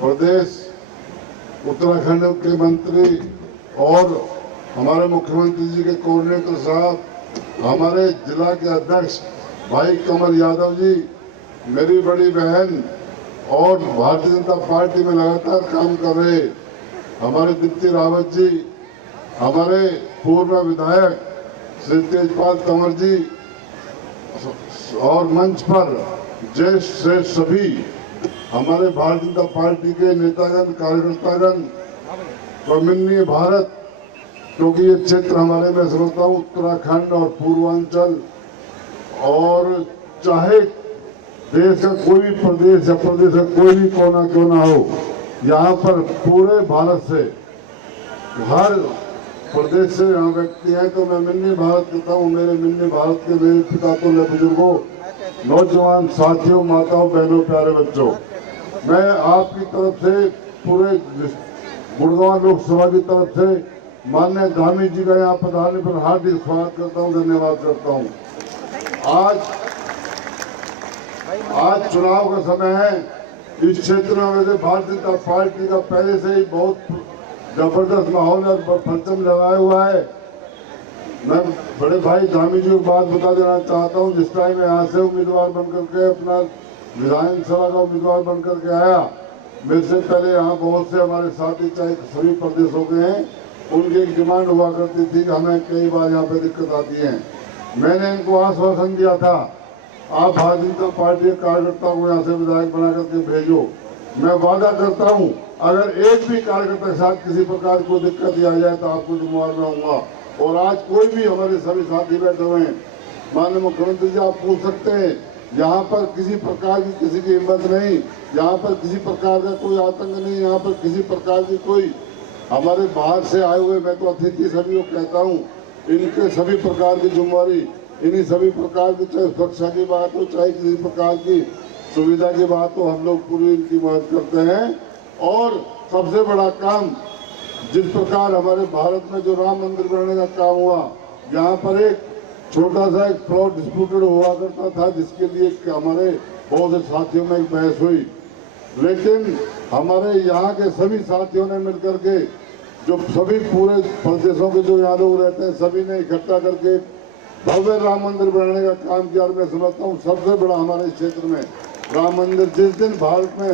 प्रदेश उत्तराखंड के मंत्री और हमारे मुख्यमंत्री जी के कोऑर्डिनेटर साहब, हमारे जिला के अध्यक्ष भाई कमल यादव जी, मेरी बड़ी बहन और भारतीय जनता पार्टी में लगातार काम कर रहे हमारे दीप्ति रावत जी, हमारे पूर्व विधायक श्री तेजपाल तंवर जी और मंच पर ज्येष्ठ श्रेष्ठ सभी हमारे भारतीय जनता पार्टी के नेतागण, कार्यकर्तागण, कौमिन्य भारत, क्योंकि ये क्षेत्र हमारे, मैं समझता हूँ उत्तराखंड और पूर्वांचल और चाहे देश का कोई भी प्रदेश या प्रदेश का कोई भी कोना क्यों ना हो, यहाँ पर पूरे भारत से हर प्रदेश से यहाँ व्यक्ति हैं। तो मैं मिन्नी भारत कहता हूँ, मेरे मिन्नी भारत के मेरे पिता तो बुजुर्गों, नौजवान साथियों, माताओं, बहनों, प्यारे बच्चों, मैं आपकी तरफ से पूरे गुड़गांव लोकसभा की तरफ से माननीय धामी जी का यहाँ पधारने पर हार्दिक स्वागत करता हूँ, धन्यवाद करता हूँ। आज चुनाव का समय है। इस क्षेत्र में वैसे भारतीय जनता पार्टी का पहले से ही बहुत जबरदस्त माहौल और परचम लगाया हुआ है। मैं बड़े भाई धामी जी को बात बता देना चाहता हूँ, जिस टाइम मैं यहाँ से उम्मीदवार बनकर के अपना विधानसभा का उम्मीदवार बनकर के आया, मेरे से पहले यहाँ बहुत से हमारे साथी चाहे सभी प्रदेशों के हैं, उनकी एक डिमांड हुआ करती थी कि हमें कई बार यहाँ पे दिक्कत आती है। मैंने इनको आश्वासन दिया था, आप भारतीय जनता पार्टी के कार्यकर्ताओं को यहाँ से विधायक बना करके भेजो। मैं वादा करता हूँ, अगर एक भी कार्यकर्ता के साथ किसी प्रकार की कोई दिक्कत आ जाए तो आपको जिम्मेवार मैं होऊंगा। और आज कोई भी हमारे सभी साथी बैठे हुए हैं, माननीय मुख्यमंत्री जी आप पूछ सकते हैं, यहाँ पर किसी प्रकार की किसी की हिम्मत नहीं, यहाँ पर किसी प्रकार का कोई आतंक नहीं, यहाँ पर किसी प्रकार की कोई हमारे बाहर से आए हुए, मैं तो अतिथि सभी को कहता हूँ, इनके सभी प्रकार की जिम्मेवारी, इन्हीं सभी प्रकार की, चाहे सुरक्षा की बात हो, चाहे किसी प्रकार की सुविधा की बात हो, हम लोग पूरी इनकी मदद करते हैं। और सबसे बड़ा काम, जिस प्रकार हमारे भारत में जो राम मंदिर बनाने का काम हुआ, यहाँ पर एक छोटा सा एक प्लॉट डिस्प्यूटेड हुआ करता था, जिसके लिए हमारे बहुत से साथियों में एक बहस हुई, लेकिन हमारे यहाँ के सभी साथियों ने मिलकर के, जो सभी पूरे प्रदेशों के जो यहाँ लोग रहते हैं, सभी ने इकट्ठा करके भव्य राम मंदिर बनाने का काम किया। और मैं समझता हूँ सबसे बड़ा हमारे क्षेत्र में राम मंदिर, जिस दिन भारत में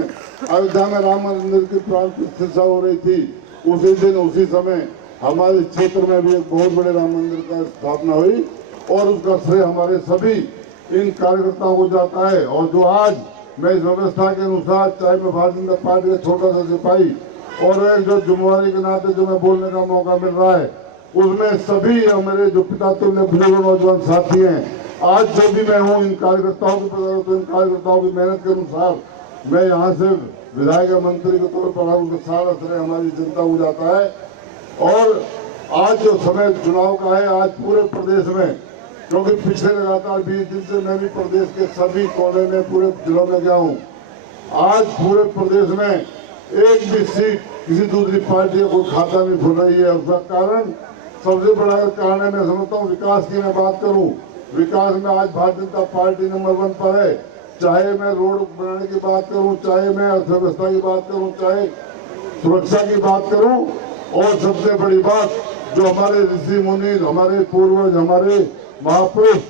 अयोध्या में राम मंदिर की प्राण प्रतिष्ठा हो रही थी, उसी दिन उसी समय हमारे क्षेत्र में भी एक बहुत बड़े राम मंदिर का स्थापना हुई और उसका श्रेय हमारे सभी इन कार्यकर्ताओं को जाता है। और जो आज मैं इस व्यवस्था के अनुसार, चाहे मैं भारतीय जनता पार्टी का छोटा सा सिपाही और एक जो जिम्मेवारी के नाते जो मैं बोलने का मौका मिल रहा है, उसमें सभी मेरे जो पिता तुल्य बुजुर्ग नौजवान साथी हैं, आज जो भी मैं हूँ इन कार्यकर्ताओं के प्रति, तो इन कार्यकर्ताओं की मेहनत के अनुसार मैं यहाँ से विधायक मंत्री के तौर पर उनका सारा श्रेय हमारी जनता को जाता है। और आज जो समय चुनाव का है, आज पूरे प्रदेश में, क्योंकि पिछले लगातार 20 दिन से मैं भी प्रदेश के सभी कोने में, पूरे जिलों में गया हूँ, आज पूरे प्रदेश में एक भी सीट किसी दूसरी पार्टी का कोई खाता नहीं खुल रही है। उसका कारण, सबसे बड़ा कारण है, मैं समझता हूँ विकास की मैं बात करूँ, विकास में आज भारतीय जनता पार्टी नंबर 1 पर है। चाहे मैं रोड बनाने की बात करूं, चाहे मैं अर्थव्यवस्था की बात करूं, चाहे सुरक्षा की बात करूं, और सबसे बड़ी बात जो हमारे ऋषि मुनि, हमारे पूर्वज, हमारे महापुरुष,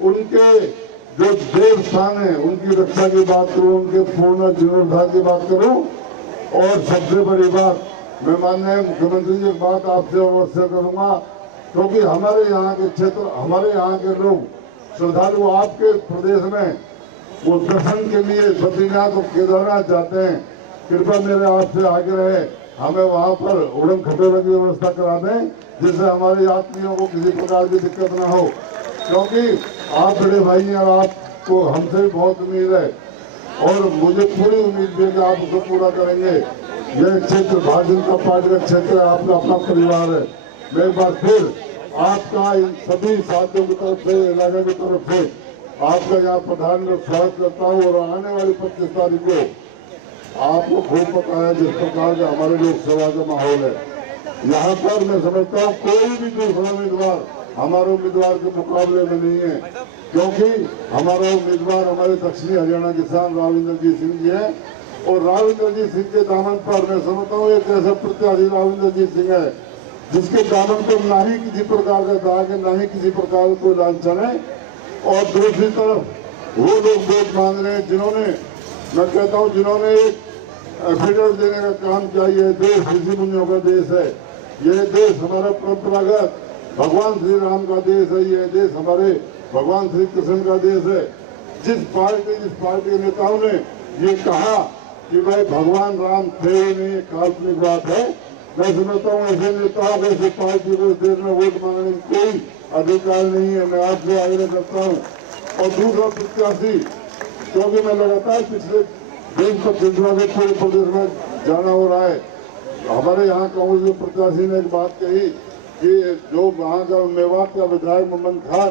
उनके जो देव स्थान है उनकी रक्षा की बात करूं, उनके पूर्ण जीर्णोद्धार की बात करूं, और सबसे बड़ी बात मैं माननीय मुख्यमंत्री जी की बात आपसे अवश्य करूंगा, क्योंकि हमारे यहाँ के क्षेत्र, हमारे यहाँ के लोग श्रद्धालु आपके प्रदेश में वो दर्शन के लिए बद्रीनाथ और केदारनाथ जाते हैं। कृपया मेरे आपसे आग्रह है, हमें वहाँ पर उड़न खटोले की व्यवस्था करा दें, जिससे हमारे यात्रियों को किसी प्रकार की दिक्कत ना हो, क्योंकि आप बड़े भाई हैं और आपको हमसे भी बहुत उम्मीद है, और मुझे पूरी उम्मीद है कि आप उसको पूरा करेंगे। यह क्षेत्र भारतीय जनता पार्टी का क्षेत्र है, आपका अपना परिवार है। मैं एक बार फिर आपका इन सभी साथियों की तरफ से, इलाके की तरफ से आपका यहाँ प्रधान में स्वागत करता हूँ। और आने वाली 25 तारीख को आपको खूब पता है जिस प्रकार का हमारे लोकसभा का माहौल है, यहाँ पर मैं समझता हूँ कोई भी दूसरा उम्मीदवार हमारे उम्मीदवार के मुकाबले में नहीं है, क्योंकि हमारा उम्मीदवार हमारे दक्षिणी हरियाणा किसान राविंदरजीत सिंह जी है। और राविंदरजीत सिंह के दामन पर मैं समझता हूँ एक ऐसा प्रत्याशी राविंदरजीत सिंह है जिसके दामन पर ना ही किसी प्रकार का दाग है, ना ही किसी प्रकार का कोई लांछन है। और दूसरी तरफ वो लोग वोट मांग रहे हैं जिन्होंने, मैं कहता हूँ, जिन्होंने एक एफिडेविट देने का काम किया। ये देश ऋषि मुनियों का देश है, ये देश हमारा परंपरागत भगवान श्री राम का देश है, ये देश हमारे भगवान श्री कृष्ण का देश है। जिस पार्टी के नेताओं ने ये कहा कि भाई भगवान राम थे ही नहीं, काल्पनिक बात है, मैं समझता हूँ ऐसे नेताओं, ऐसे पार्टी को इस देश में वोट मांगने की कोई अधिकार नहीं है। मैं आपसे आग्रह करता हूँ। और दूसरा प्रत्याशी, क्योंकि मैं लगातार पिछले 20-25 दिनों से पूरे प्रदेश में जाना हो रहा है, हमारे यहाँ कांग्रेस के प्रत्याशी ने एक बात कही कि जो वहाँ का मेवात का विधायक मोहम्मद खान,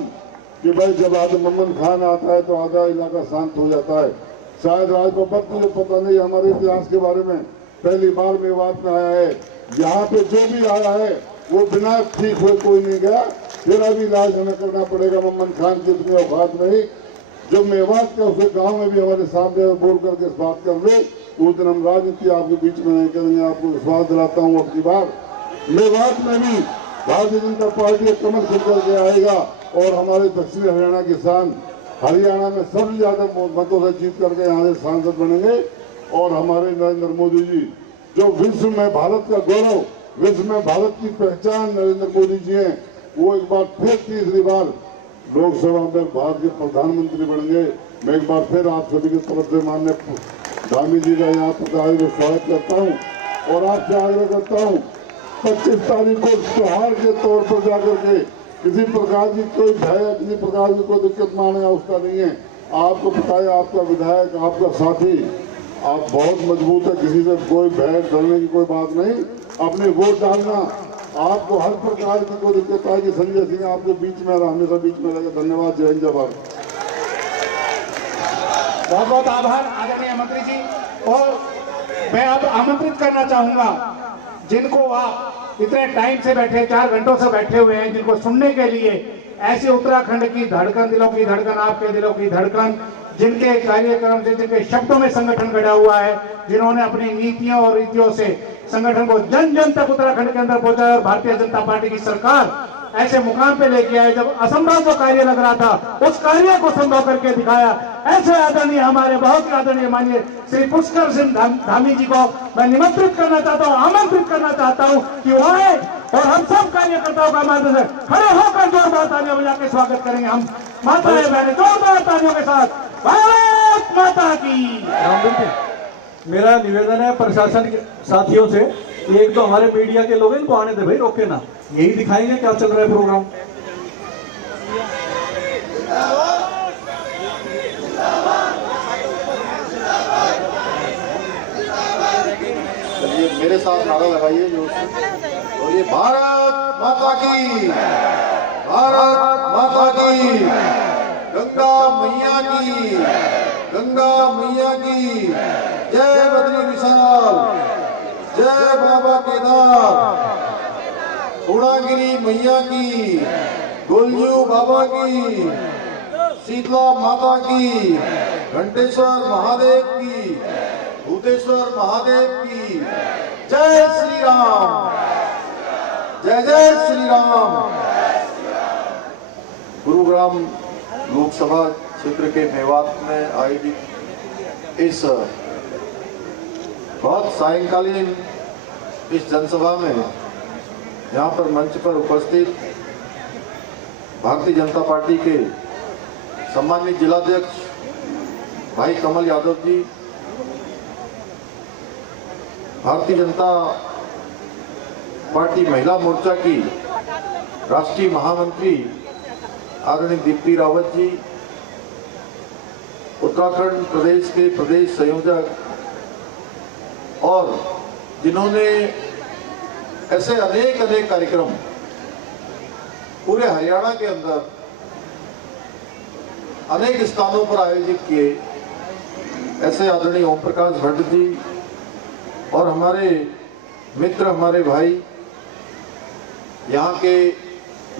कि भाई जब मोहम्मद खान आता है तो आधा इलाका शांत हो जाता है। शायद आज बब्बर मुझे पता नहीं, हमारे इतिहास के बारे में पहली बार मेवात में आया है। यहाँ पे जो भी आया है वो बिना ठीक हुए कोई नहीं गया, फिर अभी इलाज हमें करना पड़ेगा। मोहम्मद खान की इतनी औकात नहीं, जो मेवात का उसे गांव में भी हमारे सामने बोल करके इस बात कर ले, उस दिन हम राजनीति आपके बीच में नहीं करेंगे। आपको विश्वास दिलाता हूँ अब की बार मेवात में भी भारतीय जनता पार्टी कमल खिल करके आएगा, और हमारे दक्षिणी हरियाणा किसान हरियाणा में सबसे ज्यादा मतों से जीत करके यहाँ से सांसद बनेंगे। और हमारे नरेंद्र मोदी जी, जो विश्व में भारत का गौरव, विश्व में भारत की पहचान नरेंद्र मोदी जी हैं, वो एक बार फिर तीसरी बार लोकसभा में भारत के प्रधानमंत्री बनेंगे। मैं एक बार फिर आप सभी की तरफ से माननीय धामी जी का यहाँ पर स्वागत करता हूँ, और आपसे आग्रह करता हूँ 25 तारीख को त्योहार के तौर पर जाकर के किसी प्रकार की कोई भय, किसी प्रकार की कोई दिक्कत माने उसका नहीं है। आपको पता है, आपका विधायक, आपका साथी, आप बहुत मजबूत है, किसी से कोई भय डरने की कोई बात नहीं। अपने वोट डालना, आपको हर प्रकार की कोई दिक्कत आएगी, संजय सिंह आपके बीच में हमेशा बीच में रहेगा। धन्यवाद। जय हिंद, जय भारत। बहुत बहुत आभार आदरणीय मंत्री जी। और मैं अब आमंत्रित करना चाहूंगा जिनको आप इतने टाइम से बैठे, 4 घंटों से बैठे हुए हैं, जिनको सुनने के लिए ऐसे उत्तराखंड की धड़कन, दिलों की धड़कन, आपके दिलों की धड़कन, जिनके कार्यक्रम से, जिनके शब्दों में संगठन गढ़ा हुआ है, जिन्होंने अपनी नीतियों और रीतियों से संगठन को जन जन तक उत्तराखंड के अंदर पहुंचाया, और भारतीय जनता पार्टी की सरकार ऐसे मुकाम पे लेके आए जब असंभव जो कार्य लग रहा था उस कार्य को संभव करके दिखाया। ऐसे आदरणीय, हमारे बहुत ही आदरणीय माननीय श्री पुष्कर सिंह धामी जी को मैं निमंत्रित करना चाहता हूँ, आमंत्रित करना चाहता हूँ कि वो आए और हम सब कार्यकर्ताओं का माध्यम से खड़े होकर जोरदार तालियां बजा के स्वागत करेंगे। हम माताएं बहनें जोरदार तालियों के साथ भारत माता की। मेरा निवेदन है प्रशासन के साथियों से, एक तो हमारे मीडिया के लोग, इनको आने दे भाई, रोके ना, यही दिखाएंगे क्या चल रहा है प्रोग्राम। मेरे साथ नारा लगाइए जो बोलिए भारत माता की, भारत माता की, गंगा मैया की, गंगा मैया की जय। बद्री विशाल, जय बाबा केदार, पूर्णागिरी मैया की, गोलजू बाबा की, शीतला माता की, घंटेश्वर महादेव की, भूतेश्वर महादेव की जय श्री राम, जय जय श्री राम। गुरुग्राम लोकसभा क्षेत्र के मेवात में आयोजित इस बहुत सायंकालीन इस जनसभा में यहाँ पर मंच पर उपस्थित भारतीय जनता पार्टी के सम्मानित जिलाध्यक्ष भाई कमल यादव जी, भारतीय जनता पार्टी महिला मोर्चा की राष्ट्रीय महामंत्री आदरणीय दीप्ति रावत जी, उत्तराखंड प्रदेश के प्रदेश संयोजक और जिन्होंने ऐसे अनेक अनेक कार्यक्रम पूरे हरियाणा के अंदर अनेक स्थानों पर आयोजित किए, ऐसे आदरणीय ओम प्रकाश भट्ट जी और हमारे मित्र, हमारे भाई, यहाँ के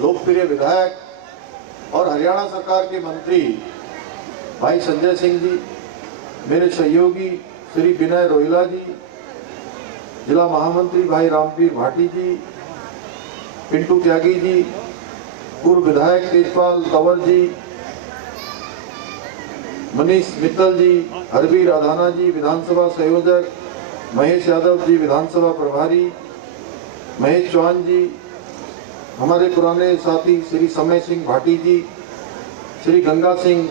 लोकप्रिय विधायक और हरियाणा सरकार के मंत्री भाई संजय सिंह जी, मेरे सहयोगी श्री विनय रोहिला जी, जिला महामंत्री भाई रामवीर भाटी जी, पिंटू त्यागी जी, पूर्व विधायक तेजपाल तंवर जी, मनीष मित्तल जी, हरबीर अधाना जी, विधानसभा संयोजक महेश यादव जी, विधानसभा प्रभारी महेश चौहान जी, हमारे पुराने साथी श्री समय सिंह भाटी जी, श्री गंगा सिंह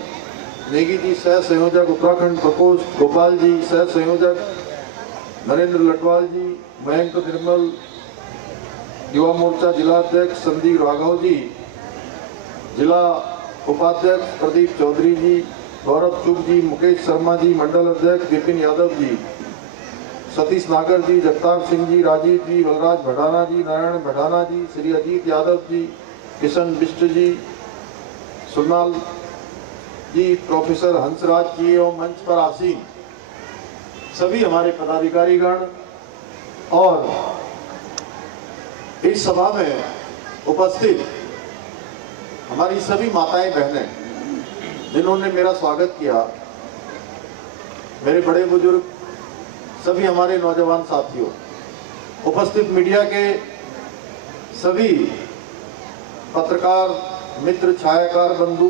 नेगी जी, सह संयोजक उत्तराखंड प्रकोष्ठ गोपाल जी, सह संयोजक नरेंद्र लटवाल जी, मयंक निर्मल, युवा मोर्चा जिलाध्यक्ष संदीप राघव जी, जिला उपाध्यक्ष प्रदीप चौधरी जी, गौरव चुग जी, मुकेश शर्मा जी, मंडल अध्यक्ष विपिन यादव जी, सतीश नागर जी, जगतार सिंह जी, राजीव जी, बलराज भटाना जी, नारायण भटाना जी, श्री अजीत यादव जी, किशन बिष्ट जी, सुनाल जी, प्रोफेसर हंसराज जी एवं मंच पर आसीन सभी हमारे पदाधिकारीगण और इस सभा में उपस्थित हमारी सभी माताएं बहनें जिन्होंने मेरा स्वागत किया, मेरे बड़े बुजुर्ग, सभी हमारे नौजवान साथियों, उपस्थित मीडिया के सभी पत्रकार मित्र, छायाकार बंधु,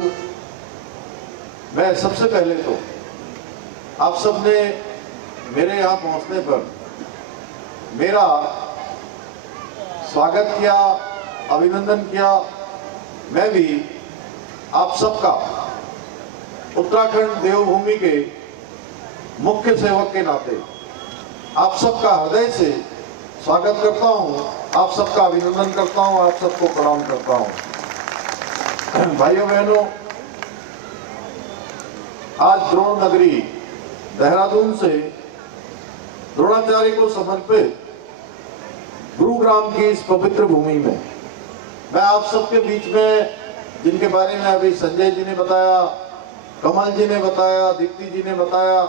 मैं सबसे पहले तो आप सबने मेरे यहाँ पहुँचने पर मेरा स्वागत किया, अभिनंदन किया। मैं भी आप सबका उत्तराखंड देवभूमि के मुख्य सेवक के नाते आप सबका हृदय से स्वागत करता हूं, आप सबका अभिनंदन करता हूं, आप सबको प्रणाम करता हूं। भाइयों बहनों, आज द्रोण नगरी देहरादून से द्रोणाचार्य को समर्पित गुरुग्राम की इस पवित्र भूमि में मैं आप सबके बीच में, जिनके बारे में अभी संजय जी ने बताया, कमल जी ने बताया, दीप्ति जी ने बताया,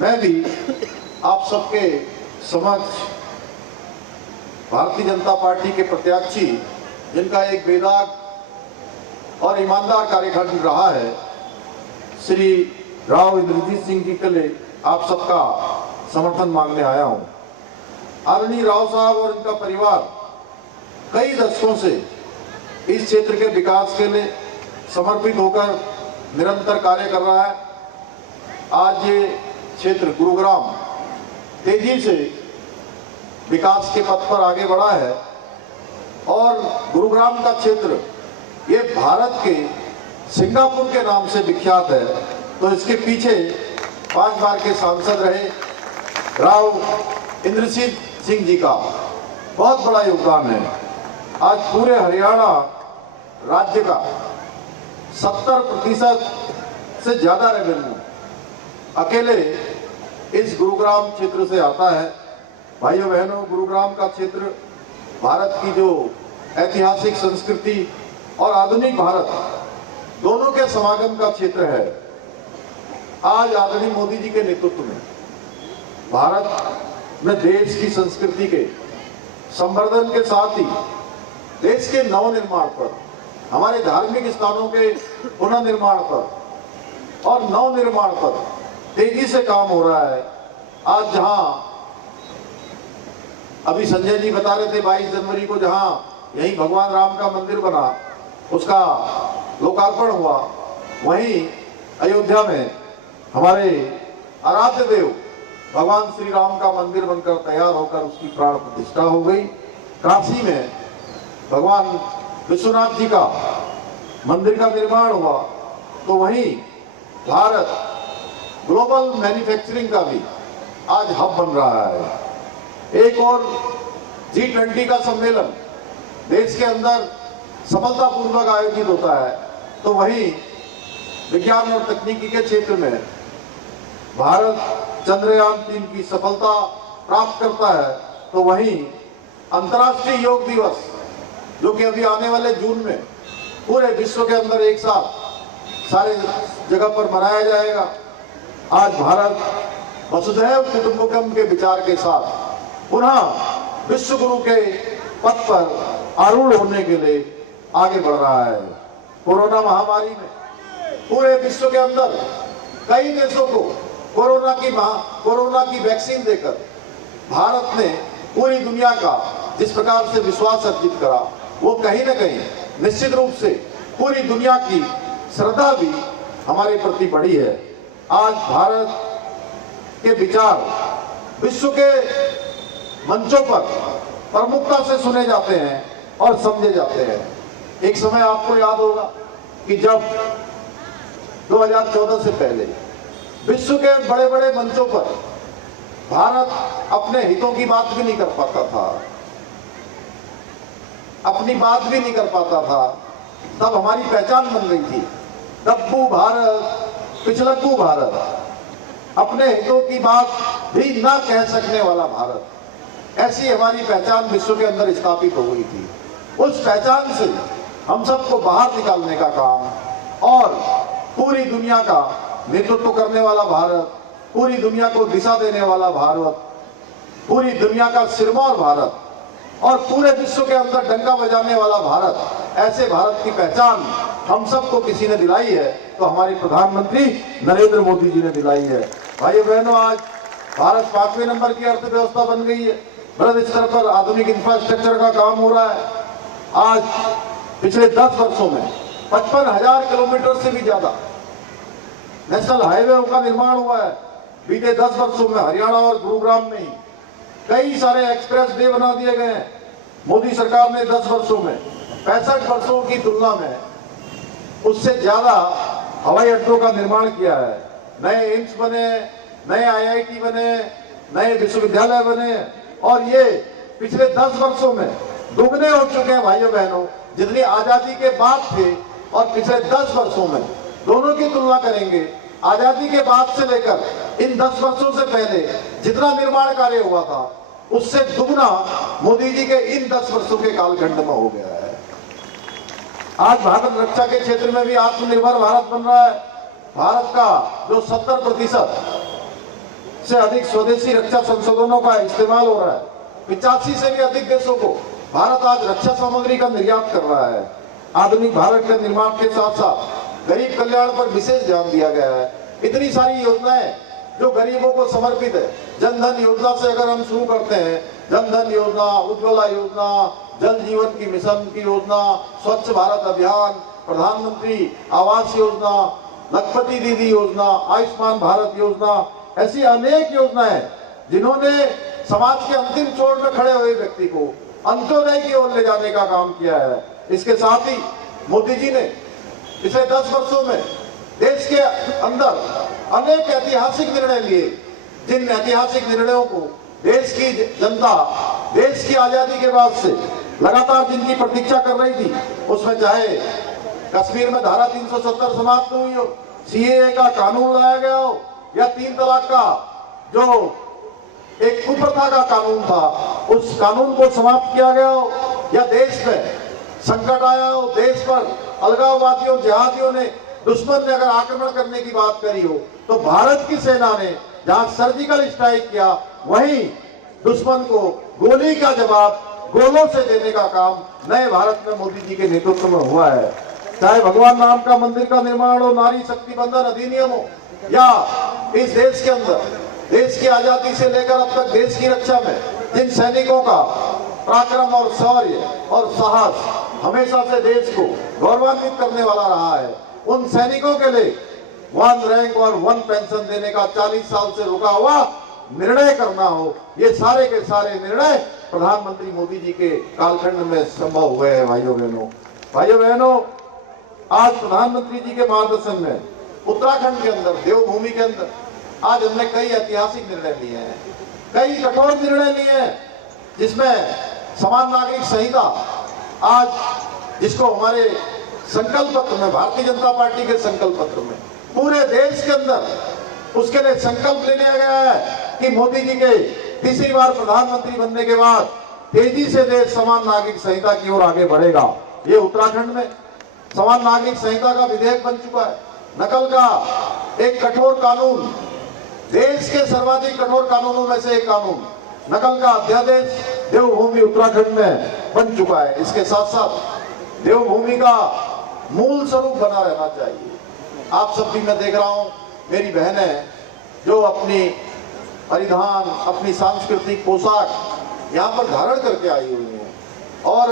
मैं भी आप सबके समक्ष भारतीय जनता पार्टी के प्रत्याशी, जिनका एक बेदाग और ईमानदार कार्यकाल रहा है, श्री राव इंद्रजीत सिंह जी के लिए आप सबका समर्थन मांगने आया हूं। आदरणीय राव साहब और इनका परिवार कई दशकों से इस क्षेत्र के विकास के लिए समर्पित होकर निरंतर कार्य कर रहा है। आज ये क्षेत्र गुरुग्राम तेजी से विकास के पथ पर आगे बढ़ा है और गुरुग्राम का क्षेत्र ये भारत के सिंगापुर के नाम से विख्यात है। तो इसके पीछे 5 बार के सांसद रहे राव इंद्रजीत सिंह जी का बहुत बड़ा योगदान है। आज पूरे हरियाणा राज्य का 70% से ज्यादा रेवेन्यू अकेले इस गुरुग्राम क्षेत्र से आता है भाइयों बहनों, गुरुग्राम का क्षेत्र भारत की जो ऐतिहासिक संस्कृति और आधुनिक भारत दोनों के समागम का क्षेत्र है। आज आदरणीय मोदी जी के नेतृत्व में भारत में देश की संस्कृति के संवर्धन के साथ ही देश के नवनिर्माण पर, हमारे धार्मिक स्थानों के पुनर्निर्माण पर और नवनिर्माण पर तेजी से काम हो रहा है। आज जहां अभी संजय जी बता रहे थे 22 जनवरी को जहां यही भगवान राम का मंदिर बना, उसका लोकार्पण हुआ, वहीं अयोध्या में हमारे आराध्य देव भगवान श्री राम का मंदिर बनकर तैयार होकर उसकी प्राण प्रतिष्ठा हो गई। काशी में भगवान विश्वनाथ जी का मंदिर का निर्माण हुआ, तो वहीं भारत ग्लोबल मैन्युफैक्चरिंग का भी आज हब बन रहा है। एक और G20 का सम्मेलन देश के अंदर सफलतापूर्वक आयोजित होता है, तो वहीं विज्ञान और तकनीकी के क्षेत्र में भारत चंद्रयान 3 की सफलता प्राप्त करता है, तो वहीं अंतर्राष्ट्रीय योग दिवस जो कि अभी आने वाले जून में पूरे विश्व के अंदर एक साथ सारे जगह पर मनाया जाएगा। आज भारत वसुधैव कुटुंबकम के विचार के साथ पुनः विश्व गुरु के पथ पर आरूढ़ होने के लिए आगे बढ़ रहा है। कोरोना महामारी में पूरे विश्व के अंदर कई देशों को कोरोना की वैक्सीन देकर भारत ने पूरी दुनिया का जिस प्रकार से विश्वास अर्जित करा, वो कहीं न कहीं निश्चित रूप से पूरी दुनिया की श्रद्धा भी हमारे प्रति बढ़ी है। आज भारत के विचार विश्व के मंचों पर प्रमुखता से सुने जाते हैं और समझे जाते हैं। एक समय आपको याद होगा कि जब 2014 से पहले विश्व के बड़े बड़े मंचों पर भारत अपने हितों की बात भी नहीं कर पाता था, अपनी बात भी नहीं कर पाता था, तब हमारी पहचान बन गई थी दब्बू भारत, पिछलग्गू भारत, अपने हितों की बात भी ना कह सकने वाला भारत, ऐसी हमारी पहचान विश्व के अंदर स्थापित हो गई थी। उस पहचान से हम सबको बाहर निकालने का काम और पूरी दुनिया का नेतृत्व करने वाला भारत, पूरी दुनिया को दिशा देने वाला भारत, पूरी दुनिया का सिरमौर भारत और पूरे विश्व के अंदर डंका बजाने वाला भारत, ऐसे भारत की पहचान हम सबको किसी ने दिलाई है, तो हमारे प्रधानमंत्री नरेंद्र मोदी जी ने दिलाई है। भाइयों बहनों, आज भारत 5वें नंबर की अर्थव्यवस्था बन गई है। बृहद स्तर पर आधुनिक इंफ्रास्ट्रक्चर का काम हो रहा है। आज पिछले 10 वर्षों में 55,000 किलोमीटर से भी ज्यादा नेशनल हाईवे का निर्माण हुआ है। बीते 10 वर्षों में हरियाणा और गुरुग्राम में ही कई सारे एक्सप्रेस वे बना दिए गए हैं। मोदी सरकार ने 10 वर्षों में 65 वर्षों की तुलना में उससे ज्यादा हवाई अड्डों का निर्माण किया है। नए एम्स बने, नए IIT बने, नए विश्वविद्यालय बने और ये पिछले 10 वर्षों में दुगने हो चुके हैं। भाइयों बहनों, जितनी आजादी के बाद थे और पिछले 10 वर्षों में दोनों की तुलना करेंगे, आजादी के बाद से लेकर इन 10 वर्षों से पहले जितना निर्माण कार्य हुआ था उससे दुगना मोदी जी के इन 10 वर्षों के कालखंड में हो गया है। आज भारत रक्षा के क्षेत्र में भी आत्मनिर्भर भारत बन रहा है। भारत का जो 70% से अधिक स्वदेशी रक्षा संसाधनों का इस्तेमाल हो रहा है, 85 से भी अधिक देशों को भारत आज रक्षा सामग्री का निर्यात कर रहा है। आधुनिक भारत के निर्माण के साथ साथ गरीब कल्याण पर विशेष ध्यान दिया गया है। इतनी सारी योजनाएं जो गरीबों को समर्पित है। जन धन योजना से अगर हम शुरू करते हैं, जन धन योजना, उज्ज्वला योजना, जल जीवन की मिशन की योजना, स्वच्छ भारत अभियान, प्रधानमंत्री आवास योजना, लखपति दीदी योजना, आयुष्मान भारत योजना, ऐसी अनेक योजनाएं जिन्होंने समाज के अंतिम छोर में खड़े हुए व्यक्ति को अंत्योदय की ओर ले जाने का काम किया है। इसके साथ ही मोदी जी ने पिछले 10 वर्षों में देश के अंदर अनेक ऐतिहासिक निर्णय लिए, जिन ऐतिहासिक निर्णयों को देश की जनता देश की आजादी के बाद से लगातार जिनकी प्रतीक्षा कर रही थी, उसमें चाहे कश्मीर में धारा 370 समाप्त हुई हो, CAA का कानून लाया गया हो या 3 तलाक का जो एक कुप्रथा का कानून था, उस कानून को समाप्त किया गया हो, या देश में संकट आया हो, देश पर अलगाववादियों जिहादियों ने, दुश्मन ने अगर आक्रमण करने की बात करी हो, तो भारत की सेना ने जहां सर्जिकल स्ट्राइक किया, वहीं दुश्मन को गोली का जवाब गोलों से देने का काम नए भारत में मोदी जी के नेतृत्व में हुआ है। चाहे भगवान राम का मंदिर का निर्माण हो, नारी शक्ति बंधन अधिनियम हो, या इस देश के अंदर देश की आजादी से लेकर अब तक देश की रक्षा में जिन सैनिकों का पराक्रम और शौर्य और साहस हमेशा से देश को गौरवान्वित करने वाला रहा है, उन सैनिकों के लिए 1 रैंक और 1 पेंशन देने का 40 साल से रुका हुआ निर्णय करना हो, ये सारे के सारे निर्णय प्रधानमंत्री मोदी जी के कालखंड में संभव हुए हैं। भाइयों बहनों, आज प्रधानमंत्री जी के मार्गदर्शन में उत्तराखंड के अंदर, देवभूमि के अंदर आज हमने कई ऐतिहासिक निर्णय लिए हैं, कई कठोर निर्णय लिए हैं, जिसमें समान नागरिक संहिता आज, जिसको हमारे संकल्प पत्र में, भारतीय जनता पार्टी के संकल्प पत्र में पूरे देश के अंदर उसके लिए संकल्प ले लिया गया है कि मोदी जी के तीसरी बार प्रधानमंत्री बनने के बाद तेजी से देश समान नागरिक संहिता की ओर आगे बढ़ेगा। ये उत्तराखंड में समान नागरिक संहिता का विधेयक बन चुका है। नकल का एक कठोर कानून, देश के सर्वाधिक कठोर कानूनों में से एक कानून, नकल का अध्यादेश देवभूमि उत्तराखंड में बन चुका है। इसके साथ साथ देवभूमि का मूल स्वरूप बना रहना चाहिए। आप सब भी, मैं देख रहा हूं, मेरी बहनें जो अपनी परिधान, अपनी सांस्कृतिक पोशाक यहाँ पर धारण करके आई हुई हैं, और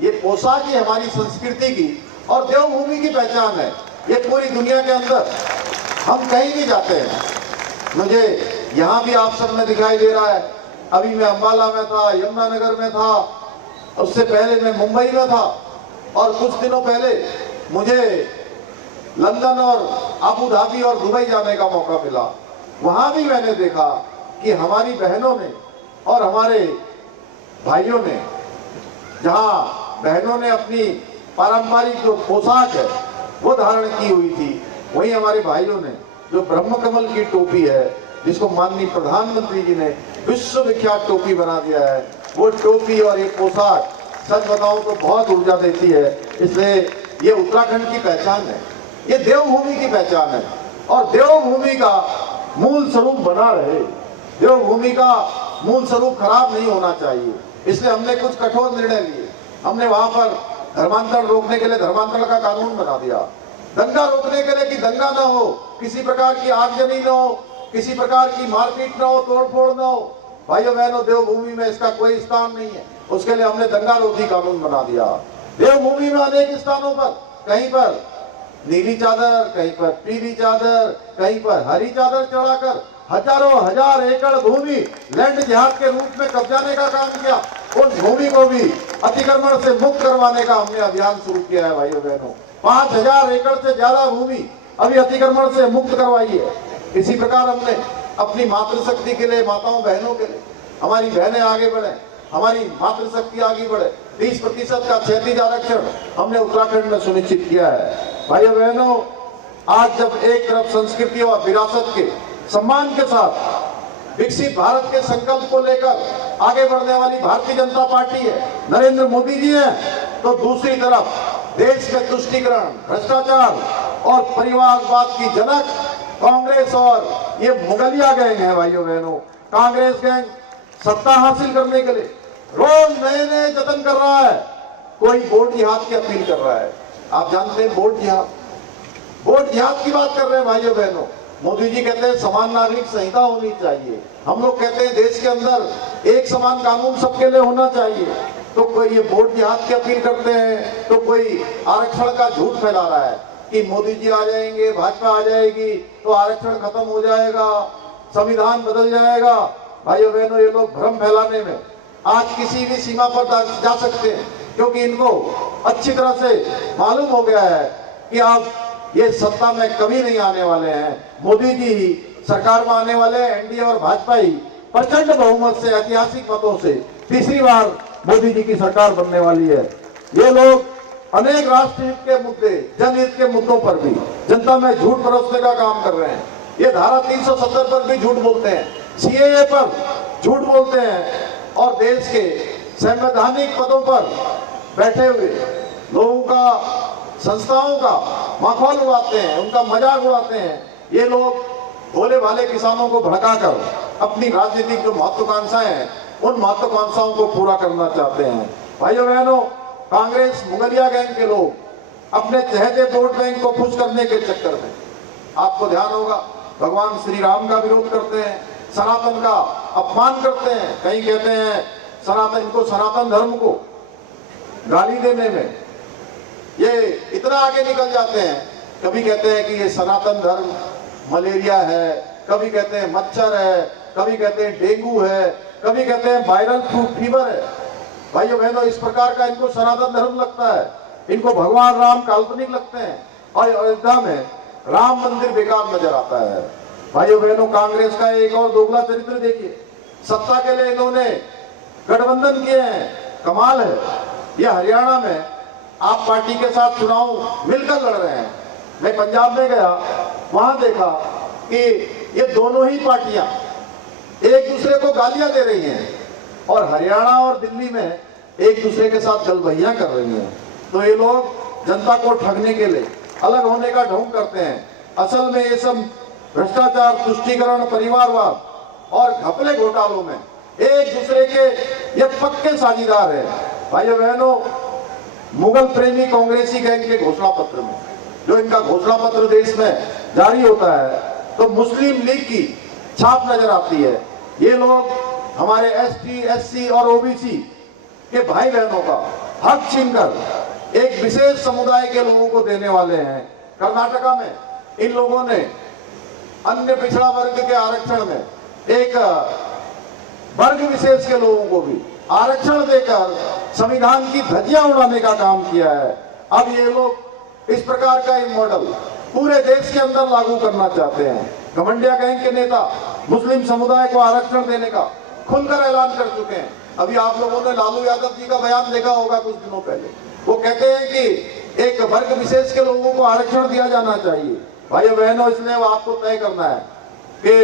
ये पोशाक ही हमारी संस्कृति की और देवभूमि की पहचान है। ये पूरी दुनिया के अंदर हम कहीं भी जाते हैं, मुझे यहाँ भी आप सब में दिखाई दे रहा है। अभी मैं अंबाला में था, यमुनानगर में था, उससे पहले मैं मुंबई में था, और कुछ दिनों पहले मुझे लंदन और अबू धाबी और दुबई जाने का मौका मिला। वहां भी मैंने देखा कि हमारी बहनों ने और हमारे भाइयों ने, जहां बहनों ने अपनी पारंपरिक जो पोशाक है वो धारण की हुई थी, वहीं हमारे भाइयों ने जो ब्रह्म कमल की टोपी है, जिसको माननीय प्रधानमंत्री जी ने विश्व विख्यात टोपी बना दिया है, वो टोपी और ये पोशाक सच बताऊं तो बहुत ऊर्जा देती है। इसलिए ये उत्तराखंड की पहचान है, ये देवभूमि की पहचान है, और देवभूमि का मूल स्वरूप बना रहे, देवभूमि का मूल स्वरूप खराब नहीं होना चाहिए। इसलिए हमने कुछ कठोर निर्णय लिए। हमने वहां पर धर्मांतरण रोकने के लिए धर्मांतरण का कानून बना दिया, दंगा रोकने के लिए कि दंगा ना हो, किसी प्रकार की आगजनी ना हो, किसी प्रकार की मारपीट ना हो, तोड़फोड़ ना हो। भाइयों बहनों, देवभूमि में इसका कोई स्थान नहीं है, उसके लिए हमने दंगा रोधी कानून बना दिया। देवभूमि में अनेक स्थानों पर, कहीं पर नीली चादर, कहीं पर पीली चादर, कहीं पर हरी चादर चढ़ाकर हजारों हजार एकड़ भूमि लैंड जिहाद के रूप में कब्जाने का काम किया। उस भूमि को भी अतिक्रमण से मुक्त करवाने का हमने अभियान शुरू किया है। भाइयों बहनों, 5000 एकड़ से ज्यादा भूमि अभी अतिक्रमण से मुक्त करवाई है। इसी प्रकार हमने अपनी मातृशक्ति के लिए, माताओं बहनों के लिए, हमारी बहनें आगे बढ़े, हमारी मातृशक्ति आगे बढ़े, 30% का क्षैतिज आरक्षण हमने उत्तराखंड में सुनिश्चित किया है। भाइयों बहनों, आज जब एक तरफ संस्कृति और विरासत के सम्मान के साथ विकसित भारत के संकल्प को लेकर आगे बढ़ने वाली भारतीय जनता पार्टी है, नरेंद्र मोदी जी हैं, तो दूसरी तरफ देश में तुष्टीकरण, भ्रष्टाचार और परिवारवाद की जनक कांग्रेस और ये मुगलिया गैंग है। भाइयों बहनों, कांग्रेस गैंग सत्ता हासिल करने के लिए रोज नए नए जतन कर रहा है। कोई वोट जिहाद की अपील कर रहा है। आप जानते हैं वोट जिहाद की बात कर रहे हैं। भाइयों बहनों, मोदी जी कहते हैं समान नागरिक संहिता होनी चाहिए, हम लोग कहते हैं देश के अंदर एक समान कानून सबके लिए होना चाहिए, तो कोई ये वोट जिहाद की अपील करते हैं, तो कोई आरक्षण का झूठ फैला रहा है कि मोदी जी आ जाएंगे, भाजपा आ जाएगी तो आरक्षण खत्म हो जाएगा, संविधान बदल जाएगा। भाइयों बहनों, ये लोग भ्रम फैलाने में आज किसी भी सीमा पर जा सकते हैं, क्योंकि इनको अच्छी तरह से मालूम हो गया है कि अब ये सत्ता में कभी नहीं आने वाले हैं। मोदी जी ही सरकार में आने वाले हैं, एनडीए और भाजपा ही प्रचंड बहुमत से, ऐतिहासिक मतों से तीसरी बार मोदी जी की सरकार बनने वाली है। ये लोग अनेक राष्ट्रहित के मुद्दे, जनहित के मुद्दों पर भी जनता में झूठ परोसने का काम कर रहे हैं। ये धारा 370 पर भी झूठ बोलते हैं। सीएए पर झूठ बोलते हैं और देश के संवैधानिक पदों पर बैठे हुए लोगों का, संस्थाओं का माखौल उड़ाते हैं, उनका मजाक उड़ाते हैं। ये लोग भोले भाले किसानों को भड़काकर अपनी राजनीतिक जो महत्वाकांक्षाएं हैं उन महत्वाकांक्षाओं को पूरा करना चाहते हैं। भाइयों बहनों, कांग्रेस मुगलिया गैंग के लोग अपने चहेते वोट बैंक को खुश करने के चक्कर में, आपको ध्यान होगा, भगवान श्री राम का विरोध करते हैं, सनातन का अपमान करते हैं। कहीं कहते हैं सनातन, इनको सनातन धर्म को गाली देने में ये इतना आगे निकल जाते हैं। कभी कहते हैं कि ये सनातन धर्म मलेरिया है, कभी कहते हैं मच्छर है, कभी कहते हैं डेंगू है, कभी कहते हैं वायरल फीवर है। भाइयों बहनों, इस प्रकार का इनको सनातन धर्म लगता है, इनको भगवान राम काल्पनिक लगते हैं और अयोध्या में राम मंदिर बेकार नजर आता है। भाइयों बहनों, कांग्रेस का एक और दोगला चरित्र देखिए। सत्ता के लिए इन्होंने गठबंधन किए हैं, कमाल है। यह हरियाणा में आप पार्टी के साथ चुनाव मिलकर लड़ रहे हैं। मैं पंजाब में गया, वहां देखा कि ये दोनों ही पार्टियां एक दूसरे को गालियां दे रही हैं और हरियाणा और दिल्ली में एक दूसरे के साथ गलबहियां कर रही हैं। तो ये लोग जनता को ठगने के लिए अलग होने का ढोंग करते हैं। असल में ये सब भ्रष्टाचार, तुष्टीकरण, परिवारवाद और घपले घोटालों में एक दूसरे के ये पक्के साझीदार है। भाइयों बहनों, मुगल प्रेमी कांग्रेसी गैंग के घोषणा पत्र में, जो इनका घोषणा पत्र देश में जारी होता है, तो मुस्लिम लीग की छाप नजर आती है। ये लोग हमारे एसटी, एससी और ओबीसी के भाई बहनों का हक छीनकर एक विशेष समुदाय के लोगों को देने वाले हैं। कर्नाटका में इन लोगों ने अन्य पिछड़ा वर्ग के आरक्षण में एक वर्ग विशेष के लोगों को भी आरक्षण देकर संविधान की धज्जियां उड़ाने का काम किया है। अब ये लोग इस प्रकार का एक मॉडल पूरे देश के अंदर लागू करना चाहते हैं। घमंडिया गैंग के नेता मुस्लिम समुदाय को आरक्षण देने का खुलकर ऐलान कर चुके हैं। अभी आप लोगों ने लालू यादव जी का बयान देखा होगा कुछ दिनों पहले। वो कहते हैं कि एक वर्ग विशेष के लोगों को आरक्षण दिया जाना चाहिए। भाइयों बहनों, इसलिए वो आपको तय करना है कि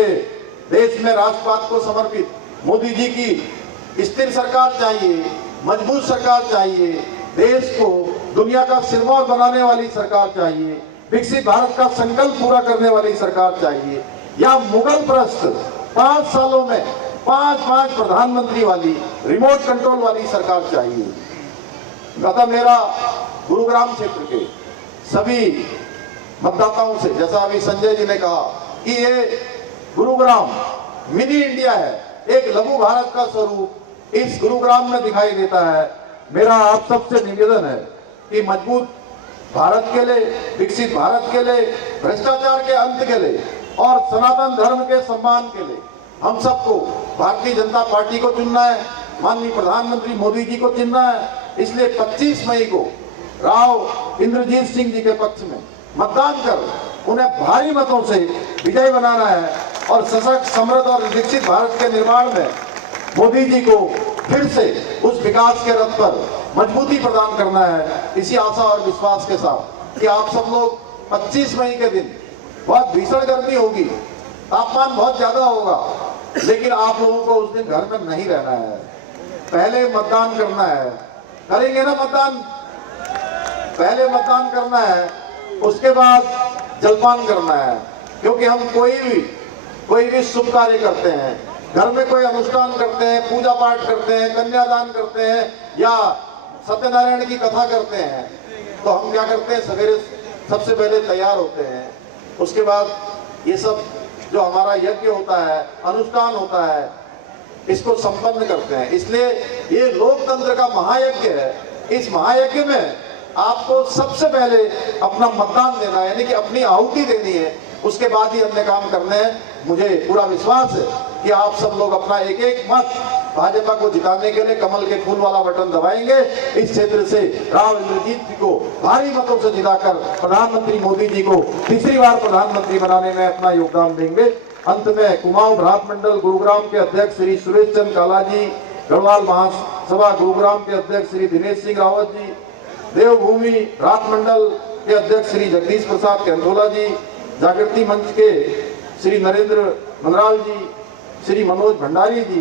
देश में राष्ट्रवाद को समर्पित मोदी जी की स्थिर सरकार चाहिए, मजबूत सरकार चाहिए, देश को दुनिया का सिरमौर बनाने वाली सरकार चाहिए, विकसित भारत का संकल्प पूरा करने वाली सरकार चाहिए, या मुगल प्रस्त 5 सालों में 5 प्रधानमंत्री वाली रिमोट कंट्रोल वाली सरकार चाहिए। गत मेरा गुरुग्राम क्षेत्र के सभी मतदाताओं से, जैसा अभी संजय जी ने कहा कि ये गुरुग्राम मिनी इंडिया है, एक लघु भारत का स्वरूप इस गुरुग्राम में दिखाई देता है। मेरा आप सबसे निवेदन है कि मजबूत भारत के लिए, विकसित भारत के लिए, भ्रष्टाचार के अंत के लिए और सनातन धर्म के सम्मान के लिए हम सबको भारतीय जनता पार्टी को चुनना है, माननीय प्रधानमंत्री मोदी जी को चुनना है। इसलिए 25 मई को राव इंद्रजीत सिंह जी के पक्ष में मतदान कर उन्हें भारी मतों से विजयी बनाना है और सशक्त, समृद्ध और विकसित भारत के निर्माण में मोदी जी को फिर से उस विकास के रथ पर मजबूती प्रदान करना है। इसी आशा और विश्वास के साथ कि आप सब लोग 25 मई के दिन, बहुत भीषण गर्मी होगी, तापमान बहुत ज्यादा होगा, लेकिन आप लोगों को उस दिन घर में नहीं रहना है, पहले मतदान करना है। करेंगे ना मतदान? पहले मतदान करना है, उसके बाद जलपान करना है। क्योंकि हम कोई भी शुभ कार्य करते हैं, घर में कोई अनुष्ठान करते हैं, पूजा पाठ करते हैं, कन्यादान करते हैं या सत्यनारायण की कथा करते हैं, तो हम क्या करते हैं, सवेरे सबसे पहले तैयार होते हैं, उसके बाद ये सब जो हमारा यज्ञ होता है, अनुष्ठान होता है, इसको संपन्न करते हैं। इसलिए ये लोकतंत्र का महायज्ञ है। इस महायज्ञ में आपको सबसे पहले अपना मतदान देना है, यानी कि अपनी आहुति देनी है, उसके बाद ही अन्य काम करने हैं। मुझे पूरा विश्वास है कि आप सब लोग अपना एक एक मत भाजपा को जिताने के लिए कमल के फूल वाला बटन दबाएंगे। इस क्षेत्र से राव इंद्रजीत जी को भारी मतों से जिताकर प्रधानमंत्री मोदी जी को तीसरी बार प्रधानमंत्री बनाने में अपना योगदान देंगे। अंत में कुमाऊं भ्रात मंडल गुरुग्राम के अध्यक्ष श्री सुरेश चंद काला जी, गढ़वाल महासभा गुरुग्राम के अध्यक्ष श्री दिनेश सिंह रावत जी, देवभूमि भ्रात मंडल के अध्यक्ष श्री जगदीश प्रसाद कैंथोला जी, जागृति मंच के श्री नरेंद्र मनराल जी, श्री मनोज भंडारी जी,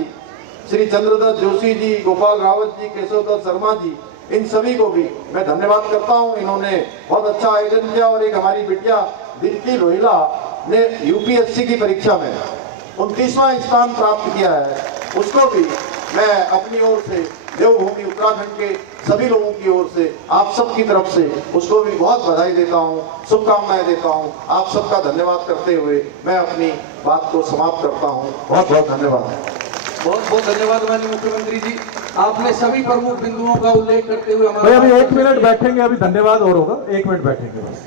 श्री चंद्रदत्त जोशी जी, गोपाल रावत जी, केशवदत्त शर्मा जी, इन सभी को भी मैं धन्यवाद करता हूं। इन्होंने बहुत अच्छा आयोजन किया। और एक हमारी बिटिया दिल्ली रोहिला ने यूपीएससी की परीक्षा में 29वां स्थान प्राप्त किया है, उसको भी मैं अपनी ओर से, देवभूमि उत्तराखंड के सभी लोगों की ओर से, आप सब की तरफ से उसको भी बहुत बधाई देता हूं, शुभकामनाएं देता हूं। आप सबका धन्यवाद करते हुए मैं अपनी बात को समाप्त करता हूं। बहुत बहुत धन्यवाद। बहुत बहुत धन्यवाद माननीय मुख्यमंत्री जी। आपने सभी प्रमुख बिंदुओं का उल्लेख करते हुए भाई अभी 1 मिनट बैठेंगे, अभी धन्यवाद और होगा, 1 मिनट बैठेंगे बस।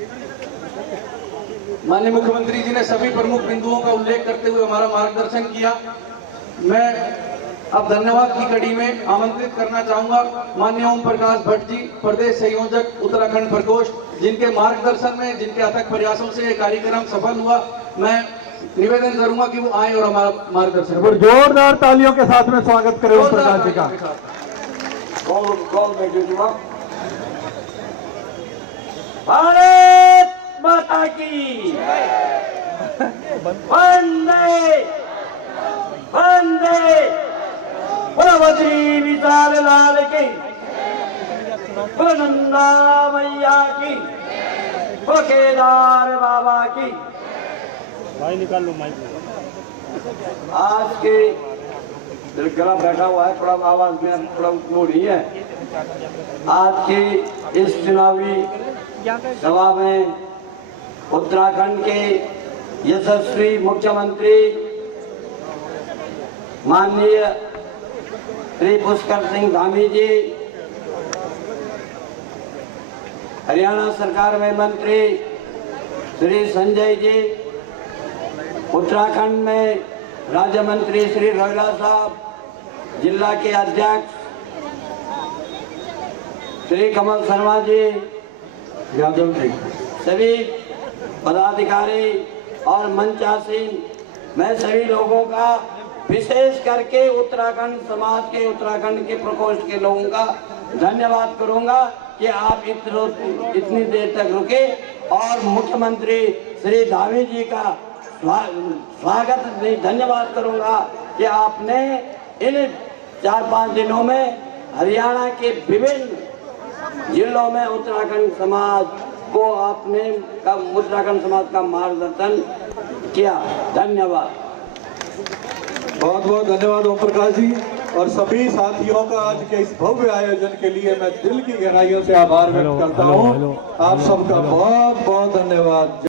माननीय मुख्यमंत्री जी ने सभी प्रमुख बिंदुओं का उल्लेख करते हुए हमारा मार्गदर्शन किया। मैं अब धन्यवाद की कड़ी में आमंत्रित करना चाहूंगा माननीय ओम प्रकाश भट्ट जी, प्रदेश संयोजक उत्तराखंड प्रकोष्ठ, जिनके मार्गदर्शन में, जिनके अथक प्रयासों से ये कार्यक्रम सफल हुआ। मैं निवेदन करूंगा कि वो आए और हमारा मार्गदर्शन करें। जोरदार तालियों के साथ में स्वागत करें ओम प्रकाश जी का। भारत माता की वंदे वंदे, वज्री विशाल लाल की, नंदा मैया की, केदार बाबा की। भाई निकाल लो माइक। आज के गला बैठा हुआ है, थोड़ा आवाज में थोड़ा वो नहीं है। आज की इस चुनावी सभा में उत्तराखंड के यशस्वी मुख्यमंत्री माननीय श्री पुष्कर सिंह धामी जी, हरियाणा सरकार में मंत्री श्री संजय जी, उत्तराखंड में राज्य मंत्री श्री रोहिला साहब, जिला के अध्यक्ष श्री कमल शर्मा जी, यादव जी, सभी पदाधिकारी और मंचासीन, मैं सभी लोगों का, विशेष करके उत्तराखंड समाज के, उत्तराखंड के प्रकोष्ठ के लोगों का धन्यवाद करूंगा कि आप इतनी देर तक रुके। और मुख्यमंत्री श्री धामी जी का स्वागत, धन्यवाद करूंगा कि आपने इन 4-5 दिनों में हरियाणा के विभिन्न जिलों में उत्तराखंड समाज को आपने उत्तराखंड समाज का मार्गदर्शन किया। धन्यवाद। बहुत बहुत धन्यवाद ओम प्रकाश जी और सभी साथियों का आज के इस भव्य आयोजन के लिए मैं दिल की गहराइयों से आभार व्यक्त करता हूँ। आप सबका बहुत बहुत धन्यवाद।